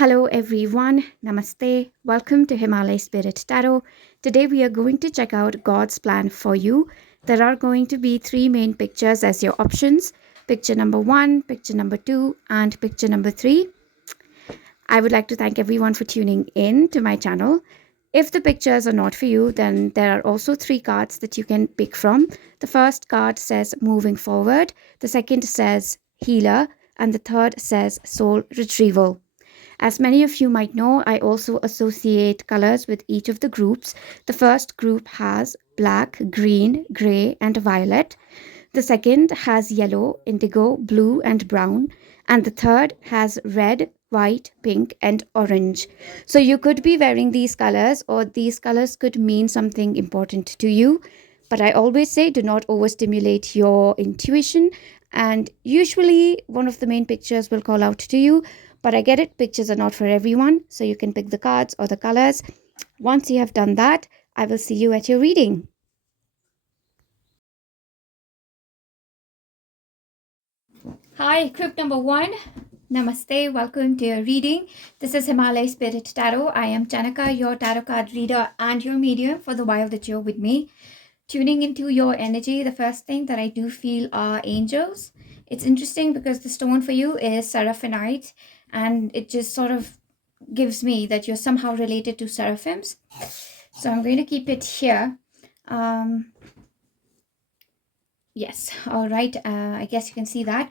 Hello everyone, Namaste. Welcome to Himalaya Spirit Tarot. Today we are going to check out God's plan for you. There are going to be three main pictures as your options. Picture number 1, picture number 2, and picture number 3. I would like to thank everyone for tuning in to my channel. If the pictures are not for you, then there are also three cards that you can pick from. The first card says moving forward, the second says healer, and the third says soul retrieval. As many of you might know, I also associate colors with each of the groups. The first group has black, green, grey, and violet. The second has yellow, indigo, blue, and brown. And the third has red, white, pink, and orange. So you could be wearing these colors, or these colors could mean something important to you. But I always say do not overstimulate your intuition. And usually one of the main pictures will call out to you. But I get it, pictures are not for everyone, so you can pick the cards or the colors. Once you have done that, I will see you at your reading. Hi, group number 1. Namaste, welcome to your reading. This is Himalaya Spirit Tarot. I am Chanaka, your tarot card reader and your medium for the while that you're with me. Tuning into your energy, the first thing that I do feel are angels. It's interesting because the stone for you is seraphinite, and it just sort of gives me that you're somehow related to seraphims. So I'm going to keep it here. Yes, all right. I guess you can see that.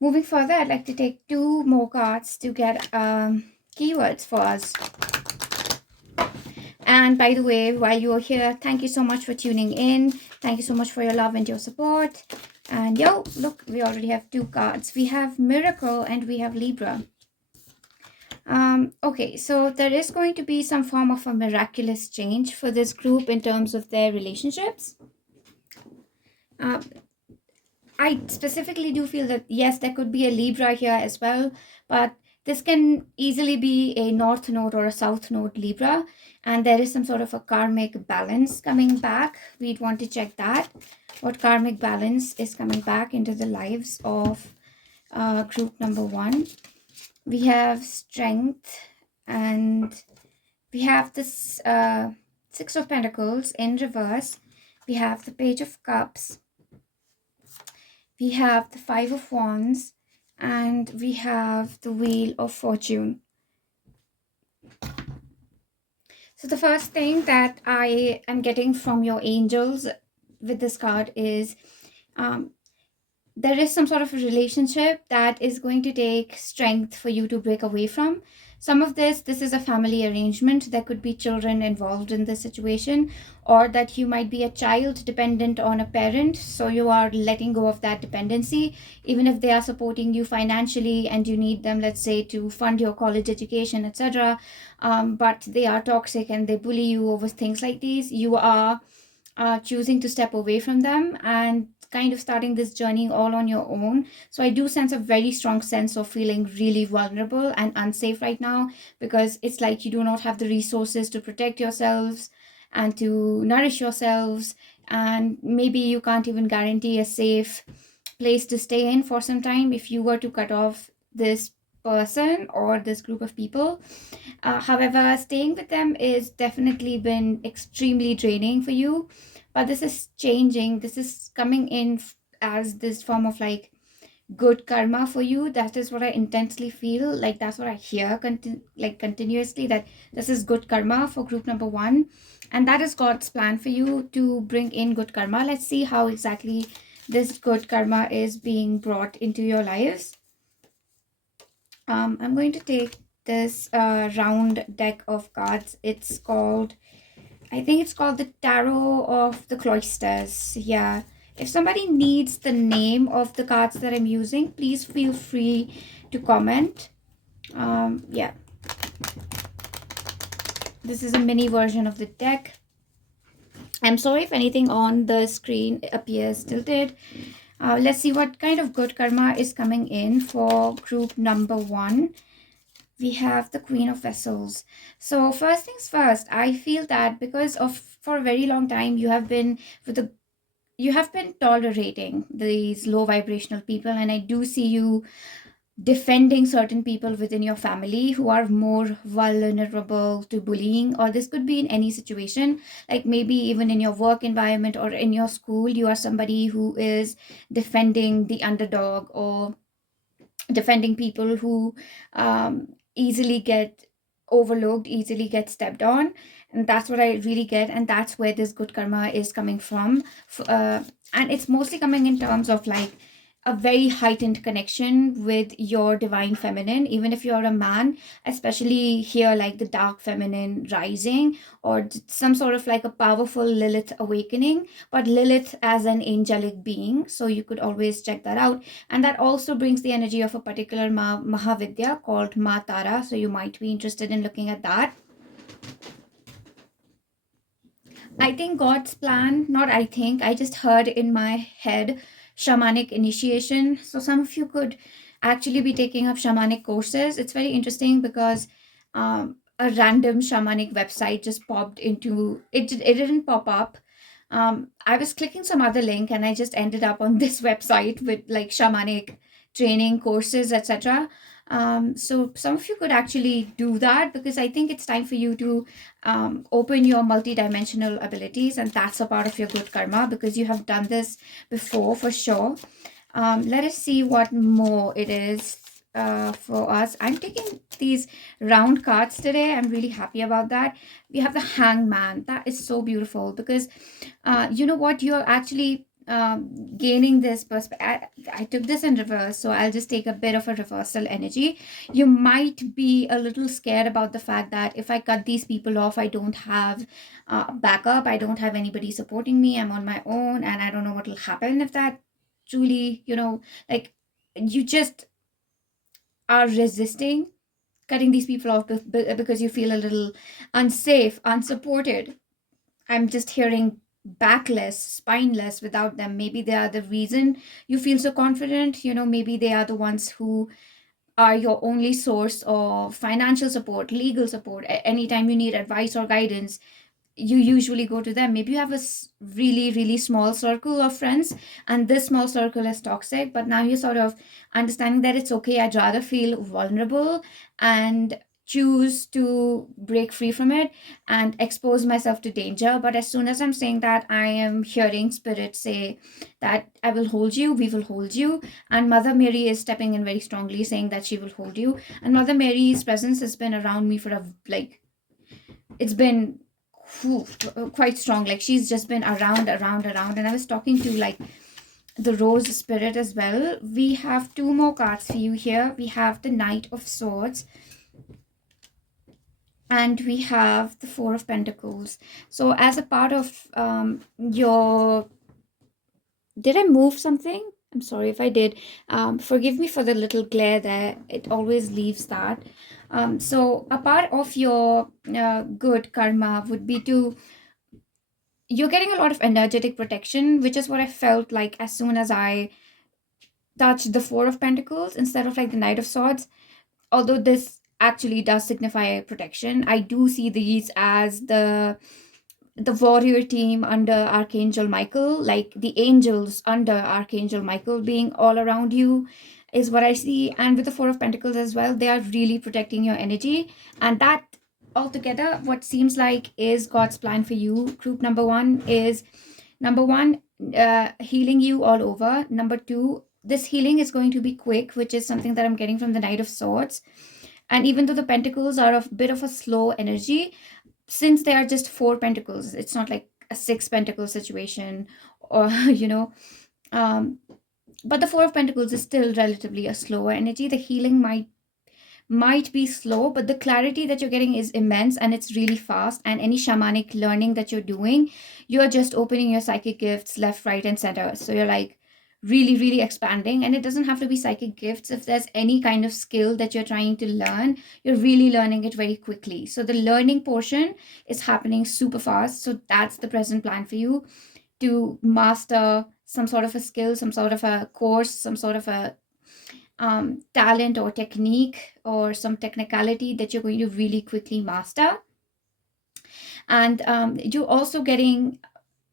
Moving further, I'd like to take 2 more cards to get keywords for us. And by the way, while you're here, thank you so much for tuning in. Thank you so much for your love and your support. And yo, look, we already have 2 cards. We have Miracle and we have Libra. Okay, so there is going to be some form of a miraculous change for this group in terms of their relationships. I specifically do feel that, yes, there could be a Libra here as well, but this can easily be a North Node or a South Node Libra, and there is some sort of a karmic balance coming back. We'd want to check that. What karmic balance is coming back into the lives of group number 1? We have Strength, and we have this 6 of Pentacles in reverse. We have the Page of Cups. We have the 5 of Wands, and we have the Wheel of Fortune. So the first thing that I am getting from your angels with this card is there is some sort of a relationship that is going to take strength for you to break away from. Some of this is a family arrangement. There could be children involved in this situation, or that you might be a child dependent on a parent. So you are letting go of that dependency, even if they are supporting you financially and you need them, let's say, to fund your college education, etc. But they are toxic and they bully you over things like these. You are choosing to step away from them and kind of starting this journey all on your own. So I do sense a very strong sense of feeling really vulnerable and unsafe right now, because it's like you do not have the resources to protect yourselves and to nourish yourselves, and maybe you can't even guarantee a safe place to stay in for some time if you were to cut off this person or this group of people. However, staying with them is definitely been extremely draining for you, but this is changing. This is coming in as this form of like good karma for you. That is what I intensely feel like. That's what I hear continuously, that this is good karma for group number 1, and that is God's plan for you to bring in good karma. Let's see how exactly this good karma is being brought into your lives. I'm going to take this round deck of cards. It's called, I think it's called the Tarot of the Cloisters. Yeah. If somebody needs the name of the cards that I'm using, please feel free to comment. Yeah. This is a mini version of the deck. I'm sorry if anything on the screen appears tilted. Let's see what kind of good karma is coming in for group number 1. We have the Queen of Vessels. So first things first, I feel that because of for a very long time you have been tolerating these low vibrational people, and I do see you defending certain people within your family who are more vulnerable to bullying, or this could be in any situation, like maybe even in your work environment or in your school, you are somebody who is defending the underdog or defending people who easily get overlooked, easily get stepped on. And that's what I really get, and that's where this good karma is coming from. And it's mostly coming in terms of like a very heightened connection with your divine feminine, even if you're a man, especially here, like the dark feminine rising, or some sort of like a powerful Lilith awakening, but Lilith as an angelic being. So you could always check that out. And that also brings the energy of a particular Mahavidya called Ma Tara. So you might be interested in looking at that. I think God's plan, not I think, I just heard in my head shamanic initiation. So some of you could actually be taking up shamanic courses. It's very interesting because a random shamanic website just popped into it. It didn't pop up. I was clicking some other link and I just ended up on this website with like shamanic training courses, etc. So some of you could actually do that, because I think it's time for you to open your multidimensional abilities, and that's a part of your good karma because you have done this before for sure. Let us see what more it is for us. I'm taking these round cards today. I'm really happy about that. We have the Hangman. That is so beautiful because you know what, you're actually gaining this perspective. I took this in reverse, so I'll just take a bit of a reversal energy. You might be a little scared about the fact that if I cut these people off, I don't have backup, I don't have anybody supporting me, I'm on my own, and I don't know what will happen if that truly, you know, like you just are resisting cutting these people off because you feel a little unsafe, unsupported. I'm just hearing backless, spineless without them. Maybe they are the reason you feel so confident. You know, maybe they are the ones who are your only source of financial support, legal support. Anytime you need advice or guidance, you usually go to them. Maybe you have a really, really small circle of friends, and this small circle is toxic, but now you're sort of understanding that it's okay. I'd rather feel vulnerable and choose to break free from it and expose myself to danger. But as soon as I'm saying that, I am hearing spirit say that I will hold you, we will hold you. And Mother Mary is stepping in very strongly, saying that she will hold you. And Mother Mary's presence has been around me for it's been quite strong. Like she's just been around. And I was talking to like the Rose Spirit as well. We have two more cards for you here. We have the Knight of Swords and we have the Four of Pentacles. So as a part of your... Did I move something? I'm sorry if I did. Forgive me for the little glare there. It always leaves that. So a part of your good karma would be to... You're getting a lot of energetic protection, which is what I felt like as soon as I touched the Four of Pentacles instead of like the Knight of Swords. Although this actually does signify protection, I do see these as the warrior team under Archangel Michael, like the angels under Archangel Michael being all around you is what I see. And with the Four of Pentacles as well, they are really protecting your energy. And that altogether, what seems like is God's plan for you. Group number one is, number one, healing you all over. Number two, this healing is going to be quick, which is something that I'm getting from the Knight of Swords. And even though the Pentacles are a bit of a slow energy, since they are just four pentacles, it's not like a six pentacle situation, or you know, but the Four of Pentacles is still relatively a slower energy. The healing might be slow, but the clarity that you're getting is immense and it's really fast. And any shamanic learning that you're doing, you're just opening your psychic gifts left, right, and center. So you're like really, really expanding. And it doesn't have to be psychic gifts. If there's any kind of skill that you're trying to learn, you're really learning it very quickly. So the learning portion is happening super fast. So that's the present plan for you, to master some sort of a skill, some sort of a course, some sort of a talent or technique or some technicality that you're going to really quickly master. And you're also getting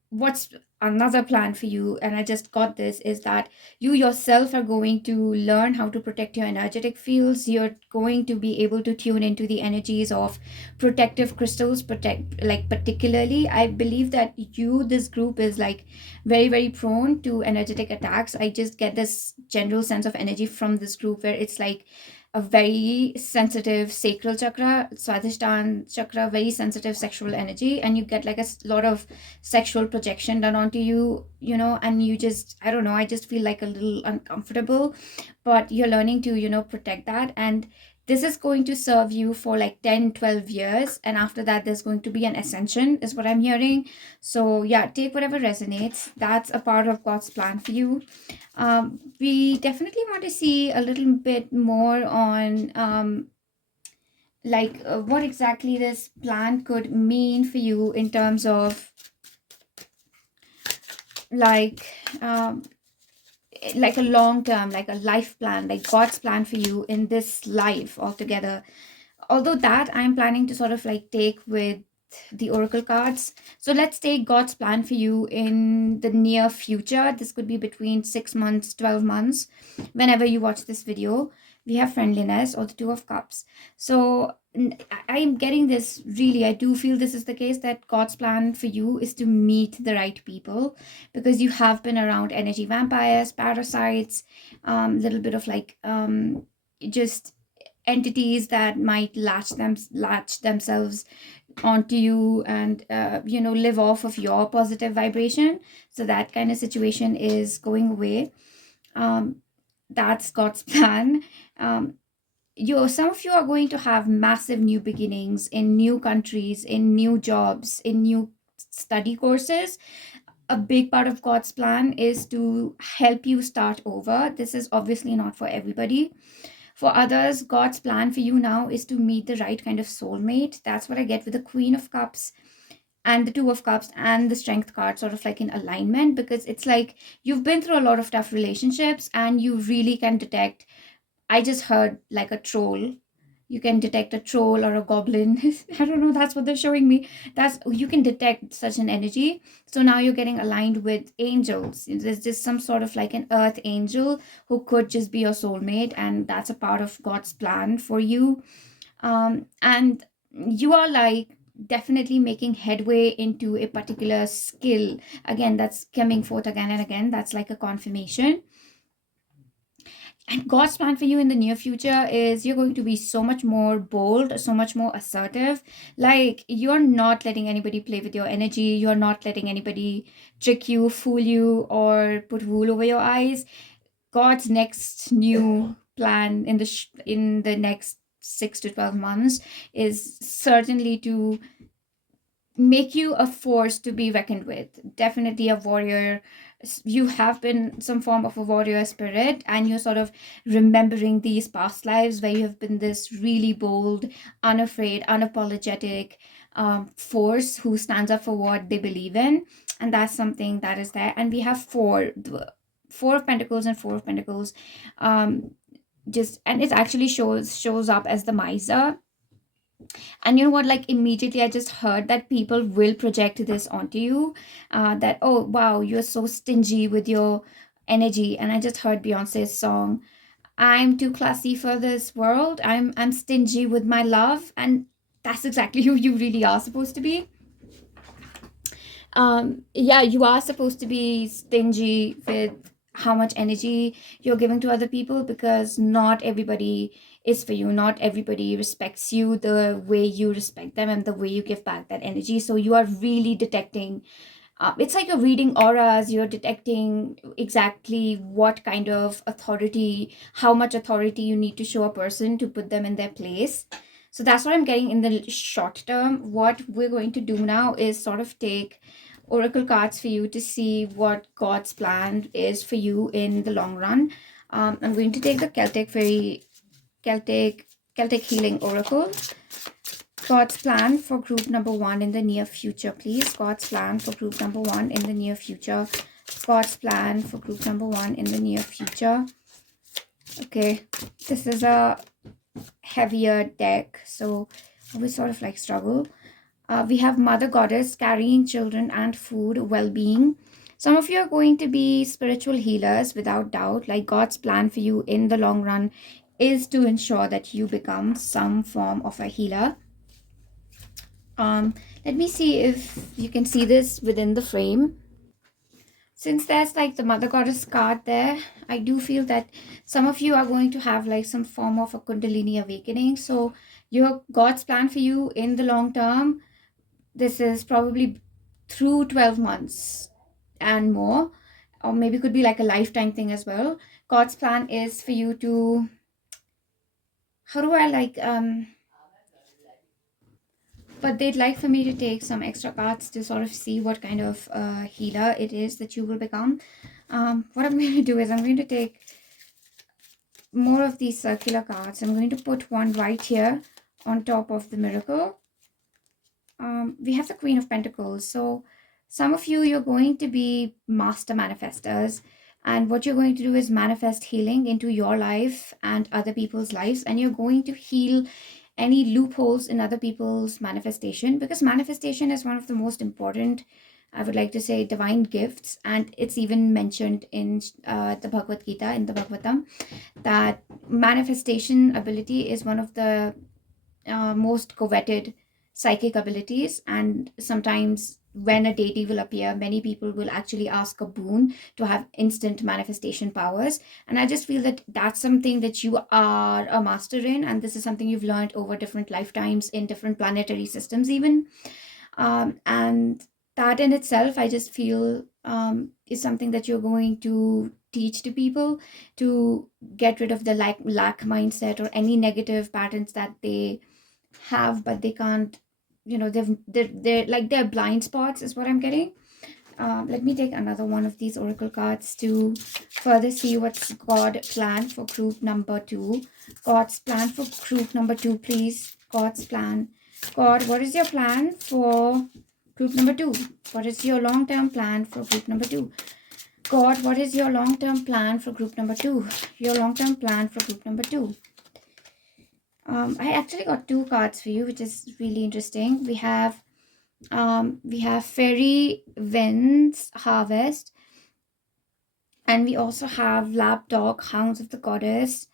what's another plan for you, and I just got this, is that you yourself are going to learn how to protect your energetic fields. You're going to be able to tune into the energies of protective crystals, protect, like, particularly I believe that this group is like very, very prone to energetic attacks. I just get this general sense of energy from this group where it's like a very sensitive sacral chakra, Swadhisthana chakra, very sensitive sexual energy, and you get like a lot of sexual projection done onto you, and you just, I don't know, I just feel like a little uncomfortable. But you're learning to, protect that, and this is going to serve you for like 10-12 years, and after that there's going to be an ascension, is what I'm hearing. So yeah, take whatever resonates. That's a part of God's plan for you. We definitely want to see a little bit more on what exactly this plan could mean for you in terms of like um, like a long term, like a life plan, like God's plan for you in this life altogether. Although that I'm planning to sort of like take with the oracle cards. So let's take God's plan for you in the near future. This could be between 6 months, 12 months. Whenever you watch this video, we have friendliness or the Two of Cups. So I'm getting this, really, I do feel this is the case, that God's plan for you is to meet the right people, because you have been around energy vampires, parasites, little bit of like just entities that might latch themselves onto you and live off of your positive vibration. So that kind of situation is going away. That's God's plan. Some of you are going to have massive new beginnings in new countries, in new jobs, in new study courses. A big part of God's plan is to help you start over. This is obviously not for everybody. For others, God's plan for you now is to meet the right kind of soulmate. That's what I get with the Queen of Cups and the Two of Cups and the Strength card, sort of like in alignment, because it's like you've been through a lot of tough relationships and you really can detect. I just heard like a troll. You can detect a troll or a goblin. I don't know, that's what they're showing me. That's, you can detect such an energy. So now you're getting aligned with angels. There's just some sort of like an earth angel who could just be your soulmate, and that's a part of God's plan for you. And you are like definitely making headway into a particular skill. Again, that's coming forth again and again. That's like a confirmation. And God's plan for you in the near future is you're going to be so much more bold, so much more assertive. Like, you're not letting anybody play with your energy. You're not letting anybody trick you, fool you, or put wool over your eyes. God's next new plan in the next 6 to 12 months is certainly to make you a force to be reckoned with. Definitely a warrior. You have been some form of a warrior spirit, and you're sort of remembering these past lives where you have been this really bold, unafraid, unapologetic force who stands up for what they believe in. And that's something that is there. And we have Four of Pentacles and Four of Pentacles. Just, and it actually shows up as the miser. And you know what, like immediately I just heard that people will project this onto you, that, oh wow, you're so stingy with your energy. And I just heard Beyonce's song, I'm too classy for this world, I'm stingy with my love. And that's exactly who you really are supposed to be. Yeah, you are supposed to be stingy with how much energy you're giving to other people, because not everybody is for you. Not everybody respects you the way you respect them and the way you give back that energy. So you are really detecting, it's like you're reading auras. You're detecting exactly what kind of authority, how much authority you need to show a person to put them in their place. So that's what I'm getting in the short term. What we're going to do now is sort of take oracle cards for you to see what God's plan is for you in the long run. I'm going to take the Celtic Healing Oracle. God's plan for group number 1 in the near future, please. God's plan for group number 1 in the near future. God's plan for group number 1 in the near future. Okay, this is a heavier deck, so we sort of like struggle. We have Mother Goddess carrying children and food, well-being. Some of you are going to be spiritual healers without doubt. Like God's plan for you in the long run is to ensure that you become some form of a healer. Let me see if you can see this within the frame. Since there's like the Mother Goddess card there, I do feel that some of you are going to have like some form of a Kundalini awakening. So your God's plan for you in the long term, this is probably through 12 months and more, or maybe could be like a lifetime thing as well. God's plan is for you to, how do I like, but they'd like for me to take some extra cards to sort of see what kind of healer it is that you will become. What I'm going to do is I'm going to take more of these circular cards. I'm going to put one right here on top of the miracle. We have the Queen of Pentacles. So some of you, you're going to be master manifestors. And what you're going to do is manifest healing into your life and other people's lives. And you're going to heal any loopholes in other people's manifestation, because manifestation is one of the most important, I would like to say, divine gifts. And it's even mentioned in the Bhagavad Gita, in the Bhagavatam, that manifestation ability is one of the most coveted psychic abilities. And sometimes when a deity will appear, many people will actually ask a boon to have instant manifestation powers. And I just feel that that's something that you are a master in, and this is something you've learned over different lifetimes in different planetary systems even. And that in itself, I just feel is something that you're going to teach to people, to get rid of the lack mindset or any negative patterns that they have, but they can't, they're like, they're blind spots is what I'm getting. Let me take another one of these oracle cards to further see what's God plan for group number 2. God's plan for group number 2, please. God's plan. God, what is your plan for group number 2? What is your long-term plan for group number 2? God, what is your long-term plan for group number 2? Your long-term plan for group number 2. I actually got 2 cards for you, which is really interesting. We have Fairy Winds Harvest, and we also have Lapdog Hounds of the Goddess,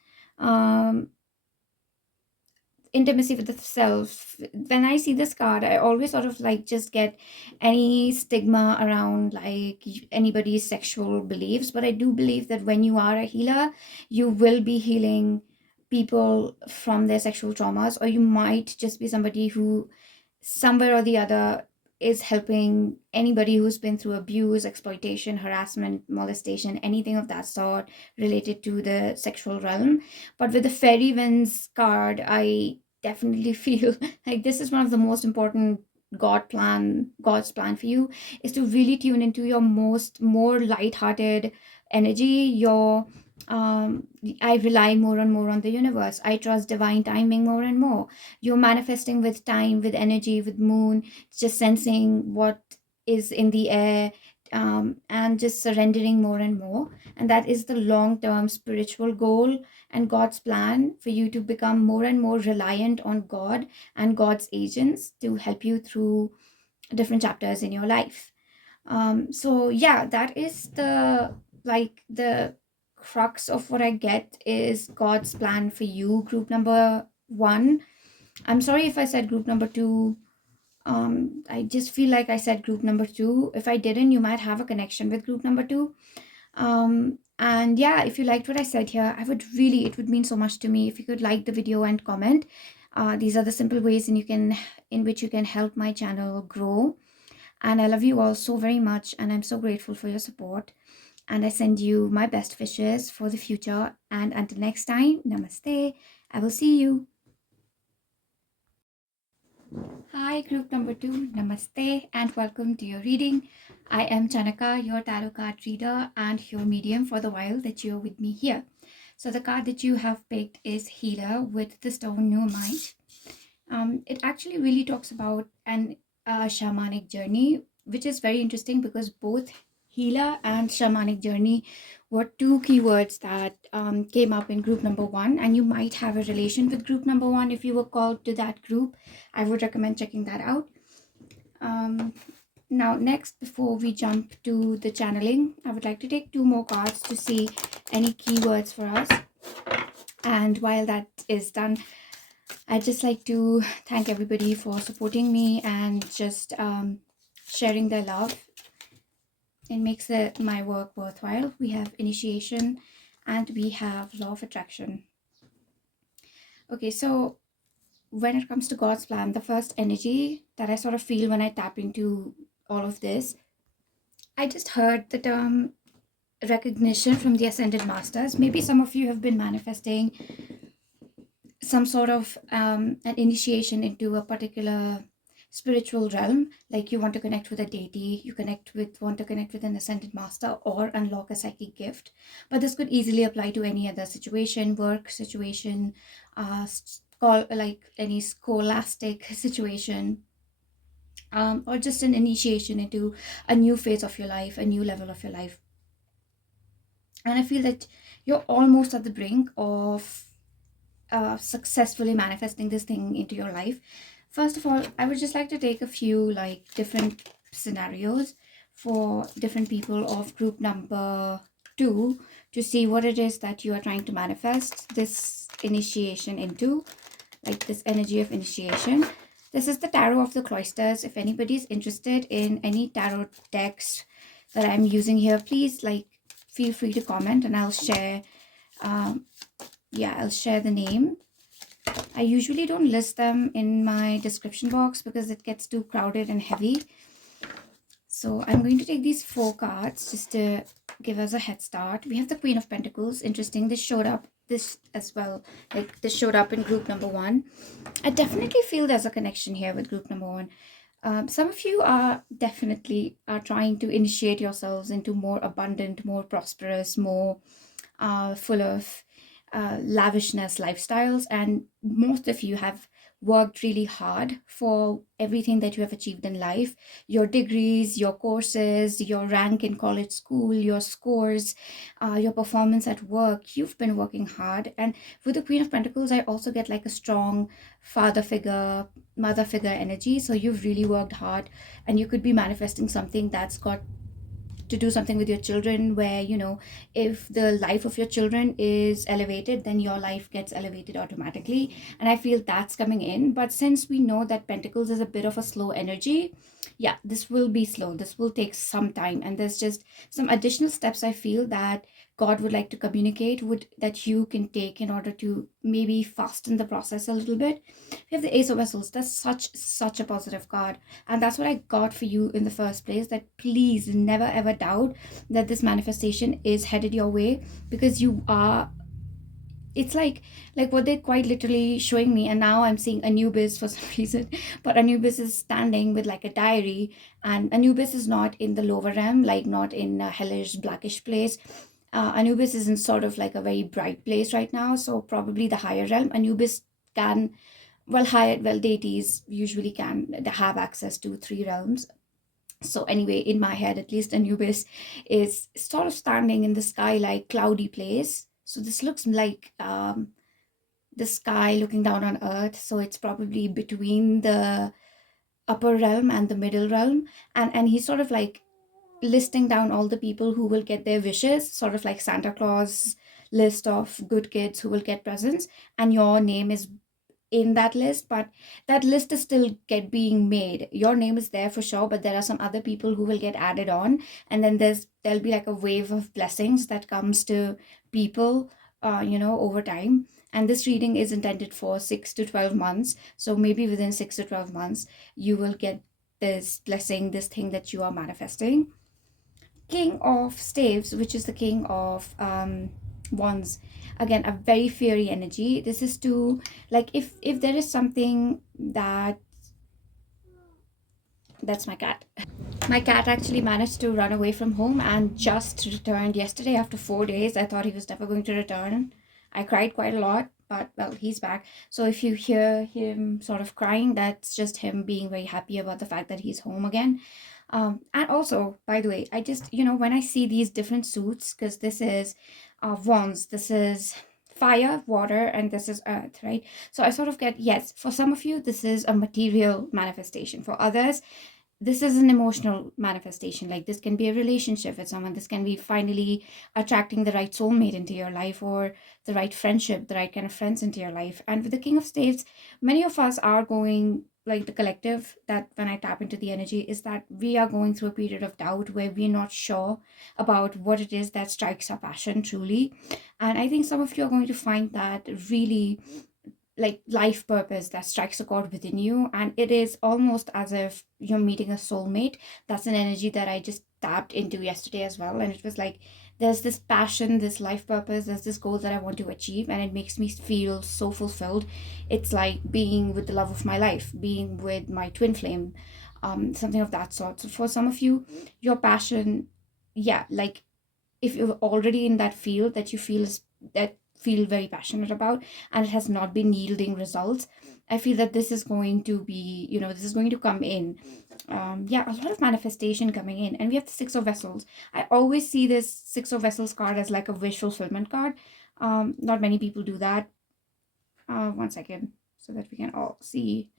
Intimacy with the Self. When I see this card, I always sort of like just get any stigma around like anybody's sexual beliefs, but I do believe that when you are a healer, you will be healing people from their sexual traumas, or you might just be somebody who somewhere or the other is helping anybody who's been through abuse, exploitation, harassment, molestation, anything of that sort related to the sexual realm. But with the Fairy Winds card, I definitely feel like this is one of the most important God's plan for you, is to really tune into your more light-hearted energy, your I rely more and more on the universe. I trust divine timing more and more. You're manifesting with time, with energy, with moon, just sensing what is in the air, and just surrendering more and more. And that is the long-term spiritual goal and God's plan for you to become more and more reliant on God and God's agents to help you through different chapters in your life. So yeah, that is the crux of what I get is God's plan for you, group number 1. I'm sorry if I said group number 2. I just feel like I said group number 2. If I didn't, you might have a connection with group number 2. And yeah, if you liked what I said here, it would mean so much to me if you could like the video and comment. These are the simple ways in which you can help my channel grow. And I love you all so very much, and I'm so grateful for your support. And I send you my best wishes for the future. And until next time, namaste. I will see you. Hi, group number 2. Namaste and welcome to your reading. I am Chanaka, your tarot card reader and your medium for the while that you're with me here. So the card that you have picked is Healer with the stone Neomite. It actually really talks about a shamanic journey, which is very interesting because both healer and shamanic journey were 2 keywords that came up in group number 1, and you might have a relation with group number 1 if you were called to that group. I would recommend checking that out. Now, next, before we jump to the channeling, I would like to take 2 more cards to see any keywords for us. And while that is done, I'd just like to thank everybody for supporting me and just sharing their love. It makes my work worthwhile. We have initiation and we have law of attraction. Okay, so when it comes to God's plan, the first energy that I sort of feel when I tap into all of this, I just heard the term recognition from the ascended masters. Maybe some of you have been manifesting some sort of an initiation into a particular spiritual realm, like you want to connect with a deity, you want to connect with an ascended master or unlock a psychic gift. But this could easily apply to any other situation, work situation, like any scholastic situation, or just an initiation into a new phase of your life, a new level of your life. And I feel that you're almost at the brink of successfully manifesting this thing into your life. First of all, I would just like to take a few like different scenarios for different people of group number 2 to see what it is that you are trying to manifest this initiation into, like this energy of initiation. This is the Tarot of the Cloisters. If anybody's interested in any tarot decks that I'm using here, please like feel free to comment and I'll share I'll share the name. I usually don't list them in my description box because it gets too crowded and heavy. So I'm going to take these 4 cards just to give us a head start. We have the Queen of Pentacles. Interesting. This showed up as well. Like this showed up in group number 1. I definitely feel there's a connection here with group number 1. Some of you are definitely trying to initiate yourselves into more abundant, more prosperous, more full of lavishness lifestyles, and most of you have worked really hard for everything that you have achieved in life, your degrees, your courses, your rank in college school, your scores, your performance at work. You've been working hard. And with the Queen of Pentacles, I also get like a strong father figure, mother figure energy. So you've really worked hard, and you could be manifesting something that's got to do something with your children, where if the life of your children is elevated, then your life gets elevated automatically. And I feel that's coming in. But since we know that Pentacles is a bit of a slow energy, yeah, this will be slow, this will take some time, and there's just some additional steps I feel that God would like to communicate that you can take in order to maybe fasten the process a little bit. We have the Ace of Vessels. That's such a positive card, and that's what I got for you in the first place, that please never ever doubt that this manifestation is headed your way, because you are, it's like what they're quite literally showing me. And now I'm seeing Anubis for some reason, but Anubis is standing with like a diary, and Anubis is not in the lower realm, like not in a hellish blackish place. Anubis is in sort of like a very bright place right now, so probably the higher realm. Anubis can, deities usually can have access to 3 realms. So anyway, in my head at least, Anubis is sort of standing in the sky, like cloudy place. So this looks like the sky looking down on earth, so it's probably between the upper realm and the middle realm. And he's sort of like listing down all the people who will get their wishes, sort of like Santa Claus list of good kids who will get presents, and your name is in that list. But that list is still being made. Your name is there for sure, but there are some other people who will get added on, and then there'll be like a wave of blessings that comes to people over time. And this reading is intended for 6 to 12 months, so maybe within 6 to 12 months you will get this blessing, this thing that you are manifesting. King of Staves, which is the King of Wands. Again, a very fiery energy. This is to, like, if there is something that's my cat. My cat actually managed to run away from home and just returned yesterday after 4 days. I thought he was never going to return. I cried quite a lot, but well, he's back. So if you hear him sort of crying, that's just him being very happy about the fact that he's home again. And also, by the way, I just, when I see these different suits, because this is wands, this is fire, water, and this is earth, right? So I sort of get, yes, for some of you, this is a material manifestation. For others, this is an emotional manifestation. Like, this can be a relationship with someone, this can be finally attracting the right soulmate into your life, or the right friendship, the right kind of friends into your life. And with the King of Staves, many of us are going, like the collective, that when I tap into the energy, is that we are going through a period of doubt where we're not sure about what it is that strikes our passion truly. And I think some of you are going to find that really like life purpose that strikes a chord within you, and it is almost as if you're meeting a soulmate. That's an energy that I just tapped into yesterday as well, and it was like there's this passion, this life purpose, there's this goal that I want to achieve, and it makes me feel so fulfilled. It's like being with the love of my life, being with my twin flame, something of that sort. So for some of you, your passion, yeah, like if you're already in that field that you feel is that feel very passionate about, and it has not been yielding results, I feel that this is going to be, this is going to come in. Yeah, a lot of manifestation coming in. And we have the Six of Vessels. I always see this Six of Vessels card as like a wish fulfillment card. Not many people do that. 1 second, so that we can all see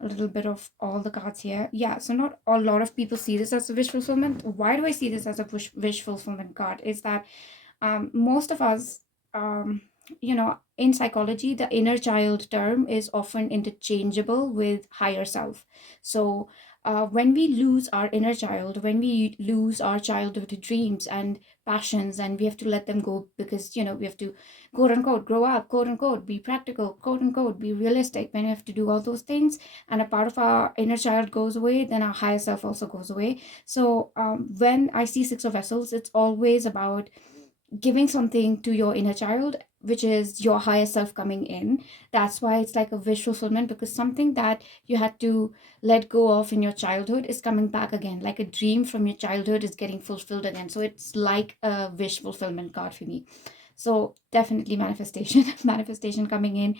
a little bit of all the cards here. Yeah, so not a lot of people see this as a wish fulfillment. Why do I see this as a wish fulfillment card? Is that most of us, in psychology, the inner child term is often interchangeable with higher self. So when we lose our inner child, when we lose our childhood dreams and passions, and we have to let them go because, we have to, quote unquote, grow up, quote unquote, be practical, quote unquote, be realistic, when we have to do all those things, and a part of our inner child goes away, then our higher self also goes away. So when I see Six of Vessels, it's always about giving something to your inner child, which is your higher self coming in. That's why it's like a wish fulfillment, because something that you had to let go of in your childhood is coming back again, like a dream from your childhood is getting fulfilled again. So it's like a wish fulfillment card for me. So definitely manifestation manifestation coming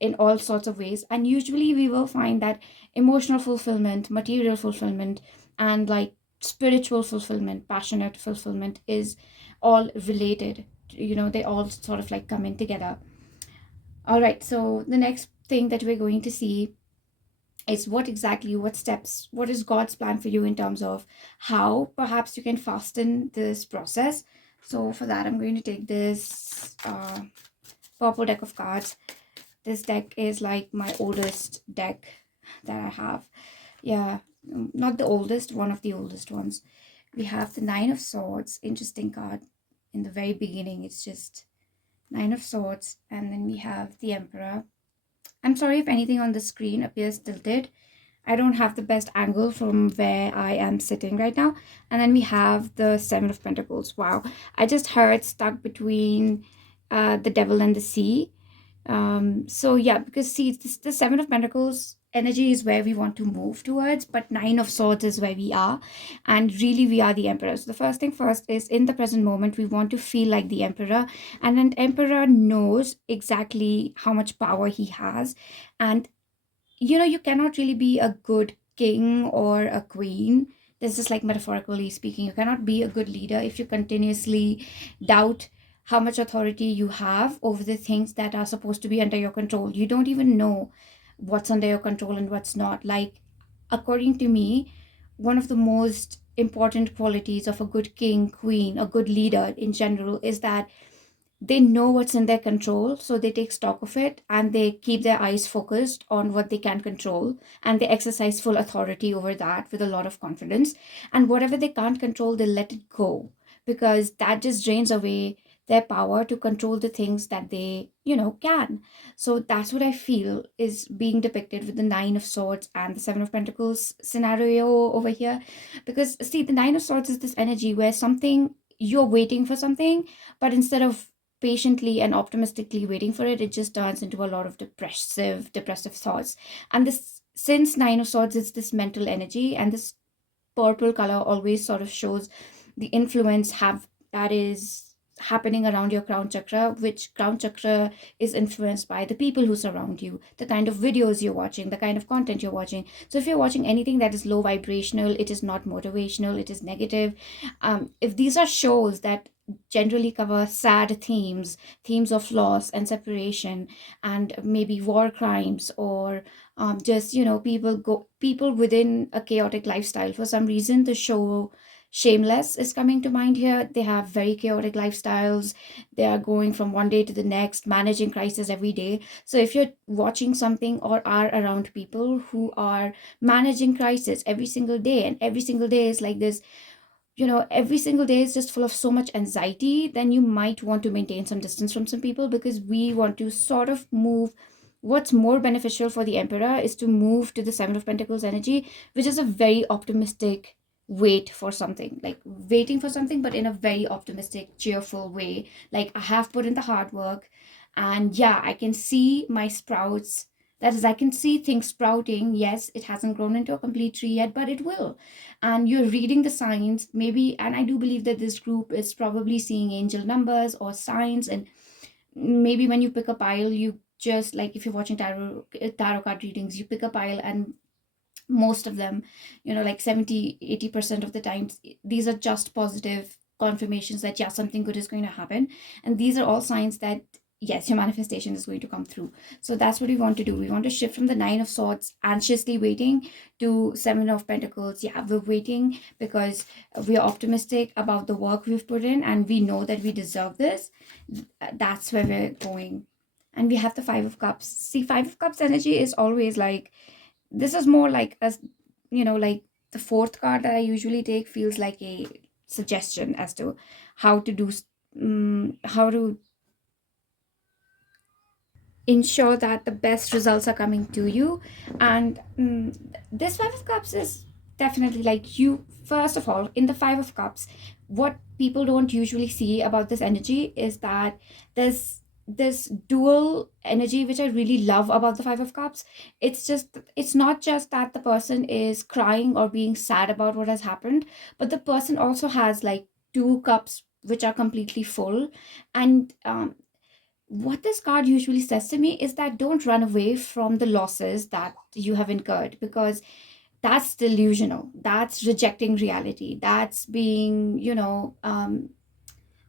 in all sorts of ways. And usually we will find that emotional fulfillment, material fulfillment, and like spiritual fulfillment, passionate fulfillment is all related. They all sort of like come in together. All right, so the next thing that we're going to see is what steps, what is God's plan for you in terms of how perhaps you can fasten this process. So for that, I'm going to take this purple deck of cards. This deck is like my oldest deck that I have. Yeah, not the oldest, one of the oldest ones. We have the Nine of Swords, interesting card. In the very beginning, it's just Nine of Swords, and then we have the Emperor. I'm sorry if anything on the screen appears tilted. I don't have the best angle from where I am sitting right now. And then we have the Seven of Pentacles. Wow, I just heard stuck between the Devil and the Sea. So yeah, because see, the Seven of Pentacles energy is where we want to move towards, but Nine of Swords is where we are, and really we are the Emperor. So the first thing first is, in the present moment, we want to feel like the Emperor, and an Emperor knows exactly how much power he has. And you cannot really be a good king or a queen. This is like metaphorically speaking, you cannot be a good leader if you continuously doubt how much authority you have over the things that are supposed to be under your control. You don't even know what's under your control and what's not. Like, according to me, one of the most important qualities of a good king, queen, a good leader in general is that they know what's in their control, so they take stock of it and they keep their eyes focused on what they can control, and they exercise full authority over that with a lot of confidence. And whatever they can't control, they let it go, because that just drains away their power to control the things that they can. So that's what I feel is being depicted with the Nine of Swords and the Seven of Pentacles scenario over here. Because see, the Nine of Swords is this energy where something, you're waiting for something, but instead of patiently and optimistically waiting for it, it just turns into a lot of depressive thoughts. And this, since Nine of Swords is this mental energy, and this purple color always sort of shows the influence have that is happening around your crown chakra, which crown chakra is influenced by the people who surround you, the kind of videos you're watching, the kind of content you're watching. So if you're watching anything that is low vibrational, it is not motivational, it is negative. If these are shows that generally cover sad themes of loss and separation, and maybe war crimes, or just people within a chaotic lifestyle. For some reason, the show Shameless is coming to mind here. They have very chaotic lifestyles. They are going from one day to the next, managing crisis every day. So if you're watching something or are around people who are managing crisis every single day, and every single day is like this, every single day is just full of so much anxiety, then you might want to maintain some distance from some people, because we want to sort of move. What's more beneficial for the Emperor is to move to the Seven of Pentacles energy, which is a very optimistic wait for something, like waiting for something, but in a very optimistic, cheerful way. Like, I have put in the hard work, and yeah, I can see my sprouts. That is, I can see things sprouting. Yes, it hasn't grown into a complete tree yet, but it will. And you're reading the signs, maybe. And I do believe that this group is probably seeing angel numbers or signs. And maybe when you pick a pile, you just, like, if you're watching tarot card readings, you pick a pile, and most of them, like 70-80% of the times, these are just positive confirmations that, yeah, something good is going to happen. And these are all signs that, yes, your manifestation is going to come through. So that's what we want to do. We want to shift from the Nine of Swords, anxiously waiting, to Seven of Pentacles. Yeah, we're waiting because we are optimistic about the work we've put in, and we know that we deserve this. That's where we're going. And we have the Five of Cups. See, Five of Cups energy is always like, this is more like a, like the fourth card that I usually take feels like a suggestion as to how to do, how to ensure that the best results are coming to you. And this Five of Cups is definitely like, you, first of all, in the Five of Cups, what people don't usually see about this energy is that there's this dual energy, which I really love about the Five of Cups. It's not just that the person is crying or being sad about what has happened, but the person also has like two cups which are completely full. And what this card usually says to me is that don't run away from the losses that you have incurred, because that's delusional. That's rejecting reality. That's being,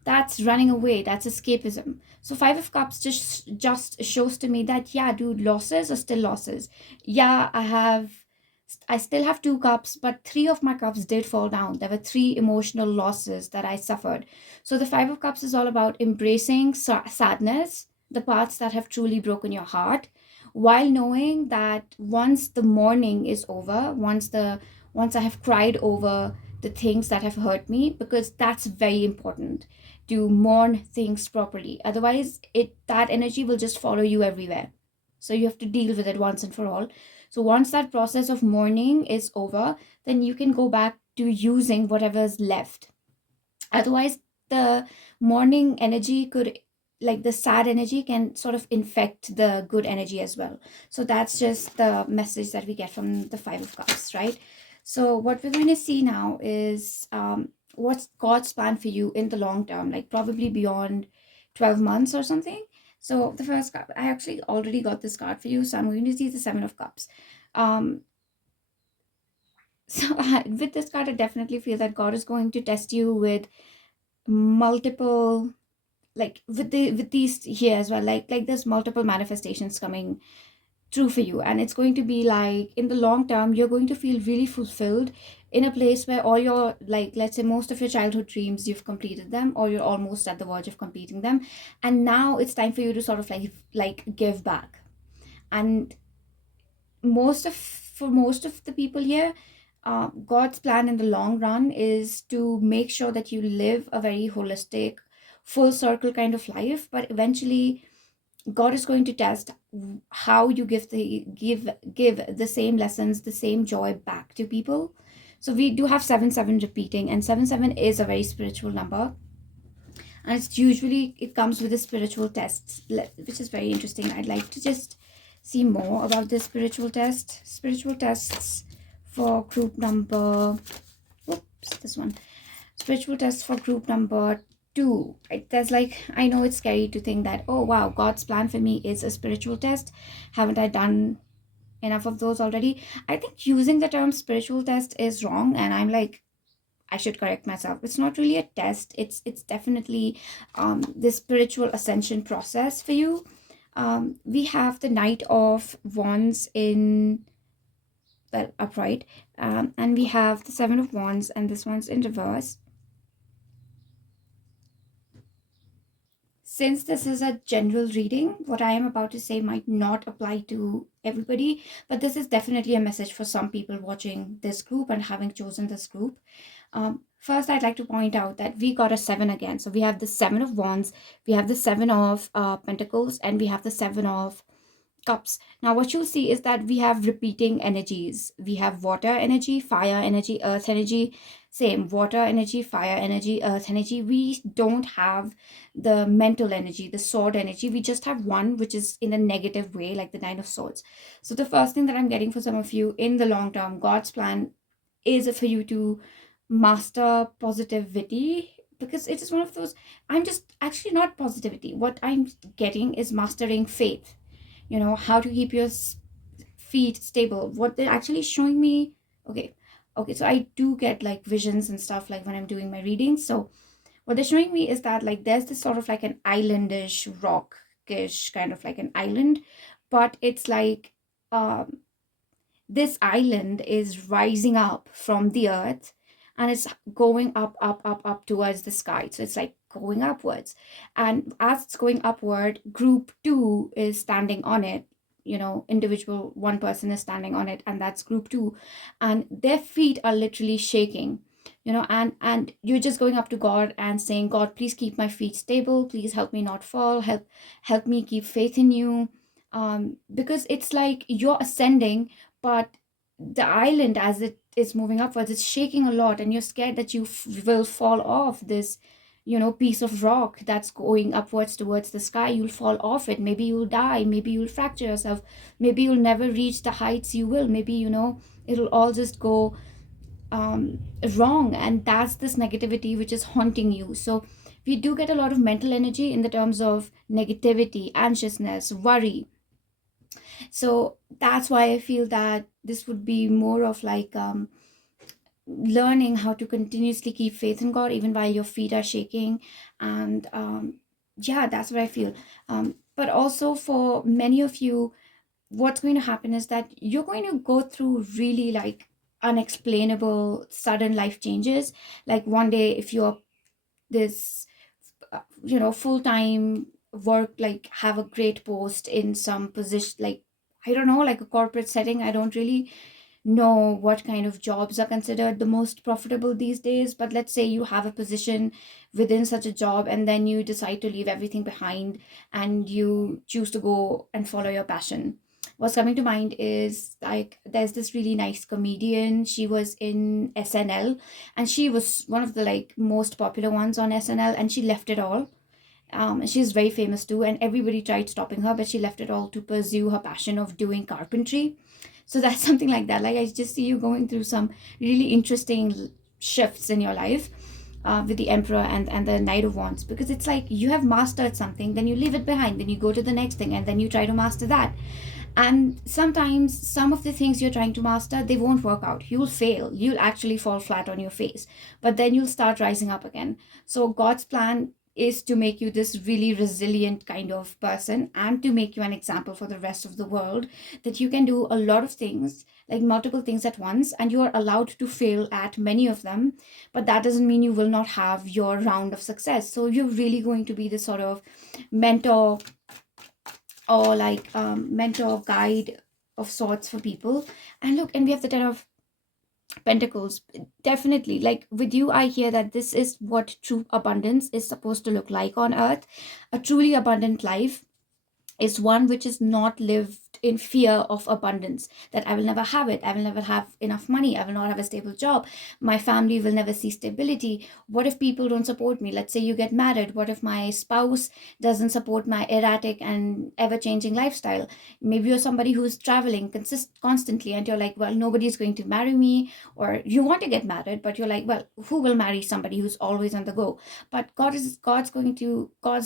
that's running away. That's escapism. So Five of Cups just shows to me that, yeah, dude, losses are still losses. Yeah, I still have two cups, but three of my cups did fall down. There were three emotional losses that I suffered. So the Five of Cups is all about embracing sadness, the parts that have truly broken your heart, while knowing that once the mourning is over, once I have cried over the things that have hurt me, because that's very important, to mourn things properly. Otherwise, that energy will just follow you everywhere. So you have to deal with it once and for all. So once that process of mourning is over, then you can go back to using whatever's left. Otherwise, the mourning energy could, like the sad energy, can sort of infect the good energy as well. So that's just the message that we get from the Five of Cups, right? So what we're going to see now is what's God's plan for you in the long term, like probably beyond 12 months or something. So the first card, I actually already got this card for you, so I'm going to see the Seven of Cups. So with this card, I definitely feel that God is going to test you with multiple, like with these here as well, like there's multiple manifestations coming true for you. And it's going to be like, in the long term, you're going to feel really fulfilled in a place where all your, like, let's say most of your childhood dreams, you've completed them, or you're almost at the verge of completing them, and now it's time for you to sort of like give back. And for most of the people here, God's plan in the long run is to make sure that you live a very holistic, full circle kind of life. But eventually, God is going to test how you give the same lessons, the same joy back to people. So we do have 7-7 repeating, and 7-7 is a very spiritual number, and it comes with a spiritual test, which is very interesting. I'd like to just see more about this spiritual tests for group number, this one, spiritual test for group number 2. There's like, I know it's scary to think that, oh wow, God's plan for me is a spiritual test. Haven't I done enough of those already? I think using the term spiritual test is wrong, and I'm like, I should correct myself, it's not really a test, it's definitely this spiritual ascension process for you. We have the Knight of Wands in, well, upright, and we have the Seven of Wands, and this one's in reverse. Since this is a general reading, what I am about to say might not apply to everybody, but this is definitely a message for some people watching this group and having chosen this group. First, I'd like to point out that we got a 7 again. So we have the 7 of Wands, we have the 7 of Pentacles, and we have the 7 of Cups. Now, what you'll see is that we have repeating energies. We have water energy, fire energy, earth energy. Same, water energy, fire energy, earth energy. We don't have the mental energy, the sword energy. We just have one, which is in a negative way, like the Nine of Swords. So the first thing that I'm getting for some of you in the long term, God's plan is for you to master positivity, because it is one of those, I'm just actually not positivity. What I'm getting is mastering faith, how to keep your feet stable. What they're actually showing me, okay, so I do get like visions and stuff like when I'm doing my readings. So what they're showing me is that like there's this sort of like an islandish rockish kind of like an island, but it's like this island is rising up from the earth, and it's going up towards the sky. So it's like going upwards, and as it's going upward, group 2 is standing on it. Individual one person is standing on it, and that's group 2, and their feet are literally shaking. And you're just going up to God and saying, God, please keep my feet stable, please help me not fall, help me keep faith in you. Because it's like you're ascending, but the island, as it is moving upwards, it's shaking a lot, and you're scared that you will fall off this piece of rock that's going upwards towards the sky. You'll fall off it, maybe you'll die, maybe you'll fracture yourself, maybe you'll never reach the heights you will, maybe it'll all just go wrong, and that's this negativity which is haunting you. So we do get a lot of mental energy in the terms of negativity, anxiousness, worry. So that's why I feel that this would be more of like learning how to continuously keep faith in God even while your feet are shaking. And yeah, that's what I feel. But also for many of you, what's going to happen is that you're going to go through really like unexplainable sudden life changes. Like one day, if you're this full-time work, like have a great post in some position, like I don't know, like a corporate setting. I don't really know what kind of jobs are considered the most profitable these days, but let's say you have a position within such a job, and then you decide to leave everything behind and you choose to go and follow your passion. What's coming to mind is like there's this really nice comedian. She was in SNL, and she was one of the like most popular ones on SNL, and she left it all. She's very famous too, and everybody tried stopping her, but she left it all to pursue her passion of doing carpentry. So that's something like that. Like I just see you going through some really interesting shifts in your life with the Emperor and the Knight of Wands, because it's like you have mastered something, then you leave it behind, then you go to the next thing, and then you try to master that. And sometimes some of the things you're trying to master, they won't work out. You'll fail. You'll actually fall flat on your face, but then you'll start rising up again. So God's plan is to make you this really resilient kind of person, and to make you an example for the rest of the world, that you can do a lot of things, like multiple things at once, and you are allowed to fail at many of them, but that doesn't mean you will not have your round of success. So you're really going to be this sort of mentor, or like mentor guide of sorts for people. And look, and we have the Ten of Pentacles. Definitely, like with you, I hear that this is what true abundance is supposed to look like on earth. A truly abundant life is one which is not lived in fear of abundance, that I will never have it, I will never have enough money, I will not have a stable job, my family will never see stability. What if people don't support me? Let's say you get married, what if my spouse doesn't support my erratic and ever-changing lifestyle? Maybe you're somebody who's traveling constantly, and you're like, well, nobody's going to marry me. Or you want to get married, but you're like, well, who will marry somebody who's always on the go? But God's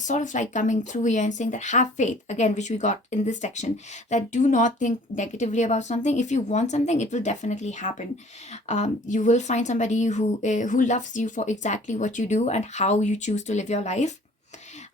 sort of like coming through here and saying that have faith again, which we got in this section, that but do not think negatively about something. If you want something, it will definitely happen. You will find somebody who loves you for exactly what you do and how you choose to live your life.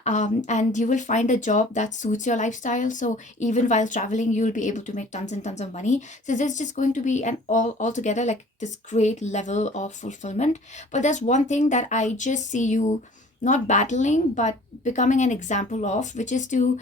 And you will find a job that suits your lifestyle, so even while traveling you'll be able to make tons and tons of money. So there's just going to be an altogether like this great level of fulfillment. But there's one thing that I just see you not battling but becoming an example of, which is to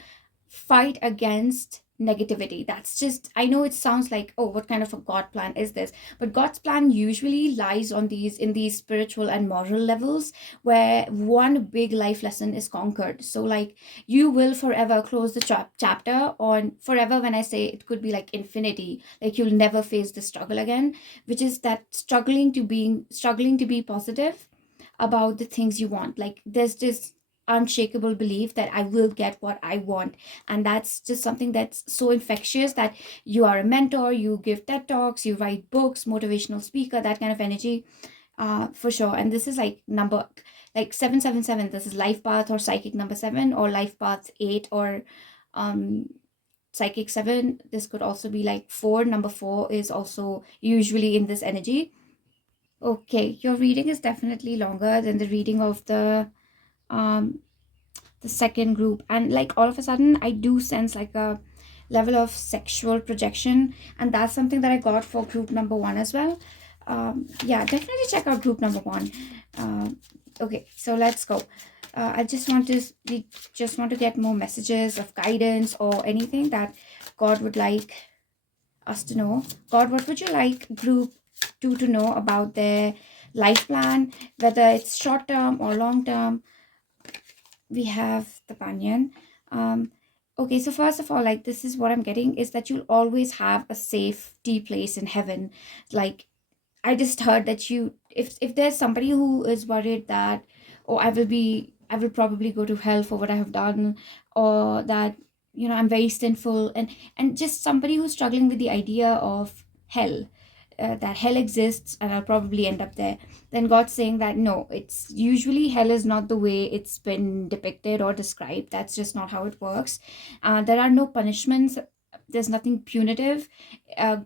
fight against negativity. That's just, I know it sounds like, oh, what kind of a god plan is this? But God's plan usually lies on these spiritual and moral levels, where one big life lesson is conquered. So like, you will forever close the chapter on forever. When I say, it could be like infinity, like you'll never face the struggle again, which is that struggling to be positive about the things you want. Like, there's this unshakable belief that I will get what I want. And that's just something that's so infectious, that you are a mentor, you give TED Talks, you write books, motivational speaker, that kind of energy, for sure. And this is like number, like 777. This is life path or psychic number 7, or life path 8, or um psychic 7. This could also be like 4. Number 4 is also usually in this energy. Okay, your reading is definitely longer than the reading of um the second group. And like, all of a sudden I do sense like a level of sexual projection, and that's something that I got for group number 1 as well. Yeah, definitely check out group number 1. Okay, so let's go. I just want to we just want to get more messages of guidance or anything that God would like us to know. God, what would you like group 2 to know about their life plan, whether it's short term or long term? We have the banyan. Okay, so first of all, like, this is what I'm getting, is that you'll always have a safety place in heaven. Like, I just heard that you, if there's somebody who is worried that, oh, I will probably go to hell for what I have done, or that, I'm very sinful, and just somebody who's struggling with the idea of hell, that hell exists and I'll probably end up there, then God's saying that no, it's usually, hell is not the way it's been depicted or described. That's just not how it works. There are no punishments. There's nothing punitive. Uh,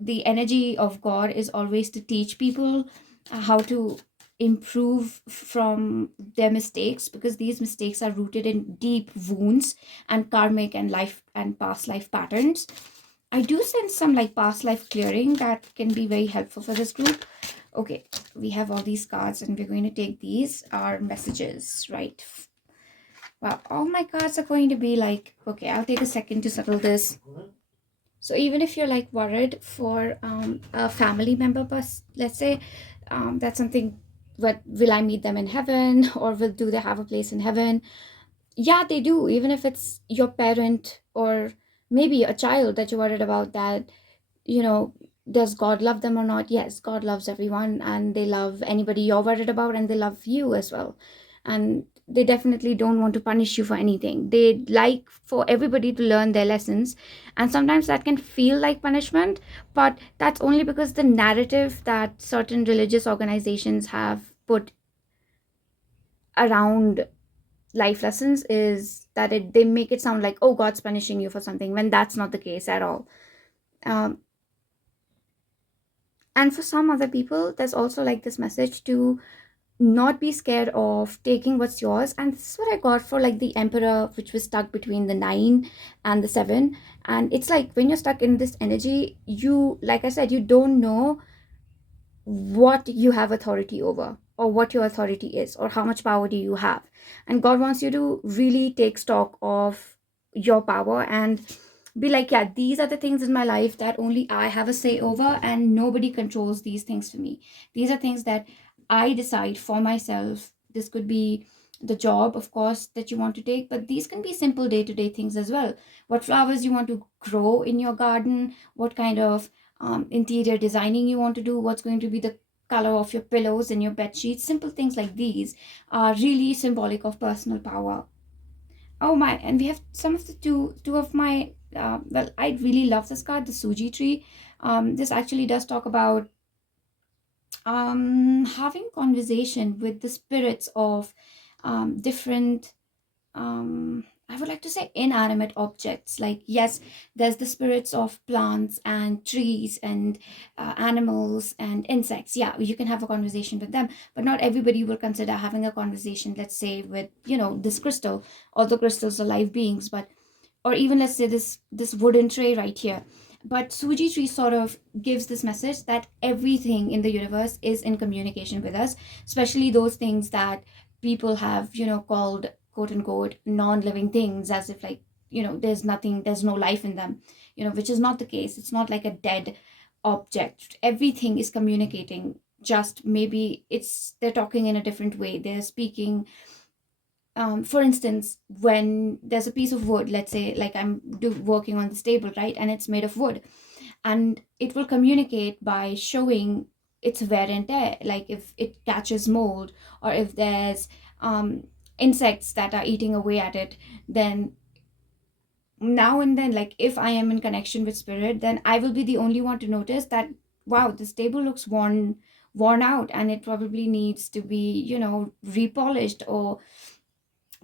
the energy of God is always to teach people how to improve from their mistakes, because these mistakes are rooted in deep wounds and karmic and life and past life patterns. I do sense some like past life clearing that can be very helpful for this group. Okay, we have all these cards and we're going to take these, our messages, right? Wow, all my cards are going to be like, okay, I'll take a second to settle this. So even if you're like worried for a family member, let's say, that's something, what will I meet them in heaven, or do they have a place in heaven? Yeah, they do. Even if it's your parent or maybe a child that you're worried about, that, you know, does God love them or not? Yes, God loves everyone, and they love anybody you're worried about, and they love you as well. And they definitely don't want to punish you for anything. They like for everybody to learn their lessons. And sometimes that can feel like punishment, but that's only because the narrative that certain religious organizations have put around life lessons is that they make it sound like, oh, God's punishing you for something, when that's not the case at all. um, and for some other people, there's also like this message to not be scared of taking what's yours. And this is what I got for like the emperor, which was stuck between the 9 and the 7. And it's like, when you're stuck in this energy, you, like I said, you don't know what you have authority over, or what your authority is, or how much power do you have. And God wants you to really take stock of your power and be like, yeah, these are the things in my life that only I have a say over, and nobody controls these things for me. These are things that I decide for myself. This could be the job, of course, that you want to take, but these can be simple day-to-day things as well. What flowers you want to grow in your garden, what kind of interior designing you want to do, what's going to be the color of your pillows and your bed sheets. Simple things like these are really symbolic of personal power. Oh my, and we have some of the two of my, well, I really love this card, the Suji tree. This actually does talk about having conversation with the spirits of different, I would like to say inanimate objects. Like, yes, there's the spirits of plants and trees and animals and insects. Yeah, you can have a conversation with them, but not everybody will consider having a conversation, let's say, with, this crystal, although crystals are live beings. But, or even let's say this wooden tray right here. But Suji tree sort of gives this message that everything in the universe is in communication with us, especially those things that people have, called quote unquote non-living things, as if, like, there's nothing, there's no life in them, which is not the case. It's not like a dead object. Everything is communicating, just maybe they're talking in a different way, they're speaking. For instance, when there's a piece of wood, let's say, like I'm working on this table, right, and it's made of wood, and it will communicate by showing its wear and tear, like if it catches mold, or if there's insects that are eating away at it. Then now and then, like if I am in connection with spirit, then I will be the only one to notice that, wow, this table looks worn out, and it probably needs to be, repolished, or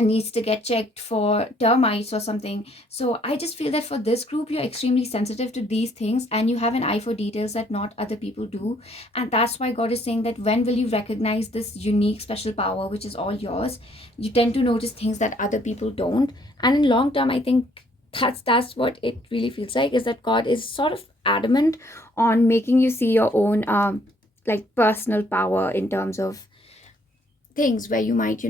needs to get checked for termites or something. So I just feel that for this group, you're extremely sensitive to these things, and you have an eye for details that not other people do. And that's why God is saying that when will you recognize this unique special power which is all yours? You tend to notice things that other people don't. And in long term, I think that's what it really feels like, is that God is sort of adamant on making you see your own like personal power in terms of things where you might,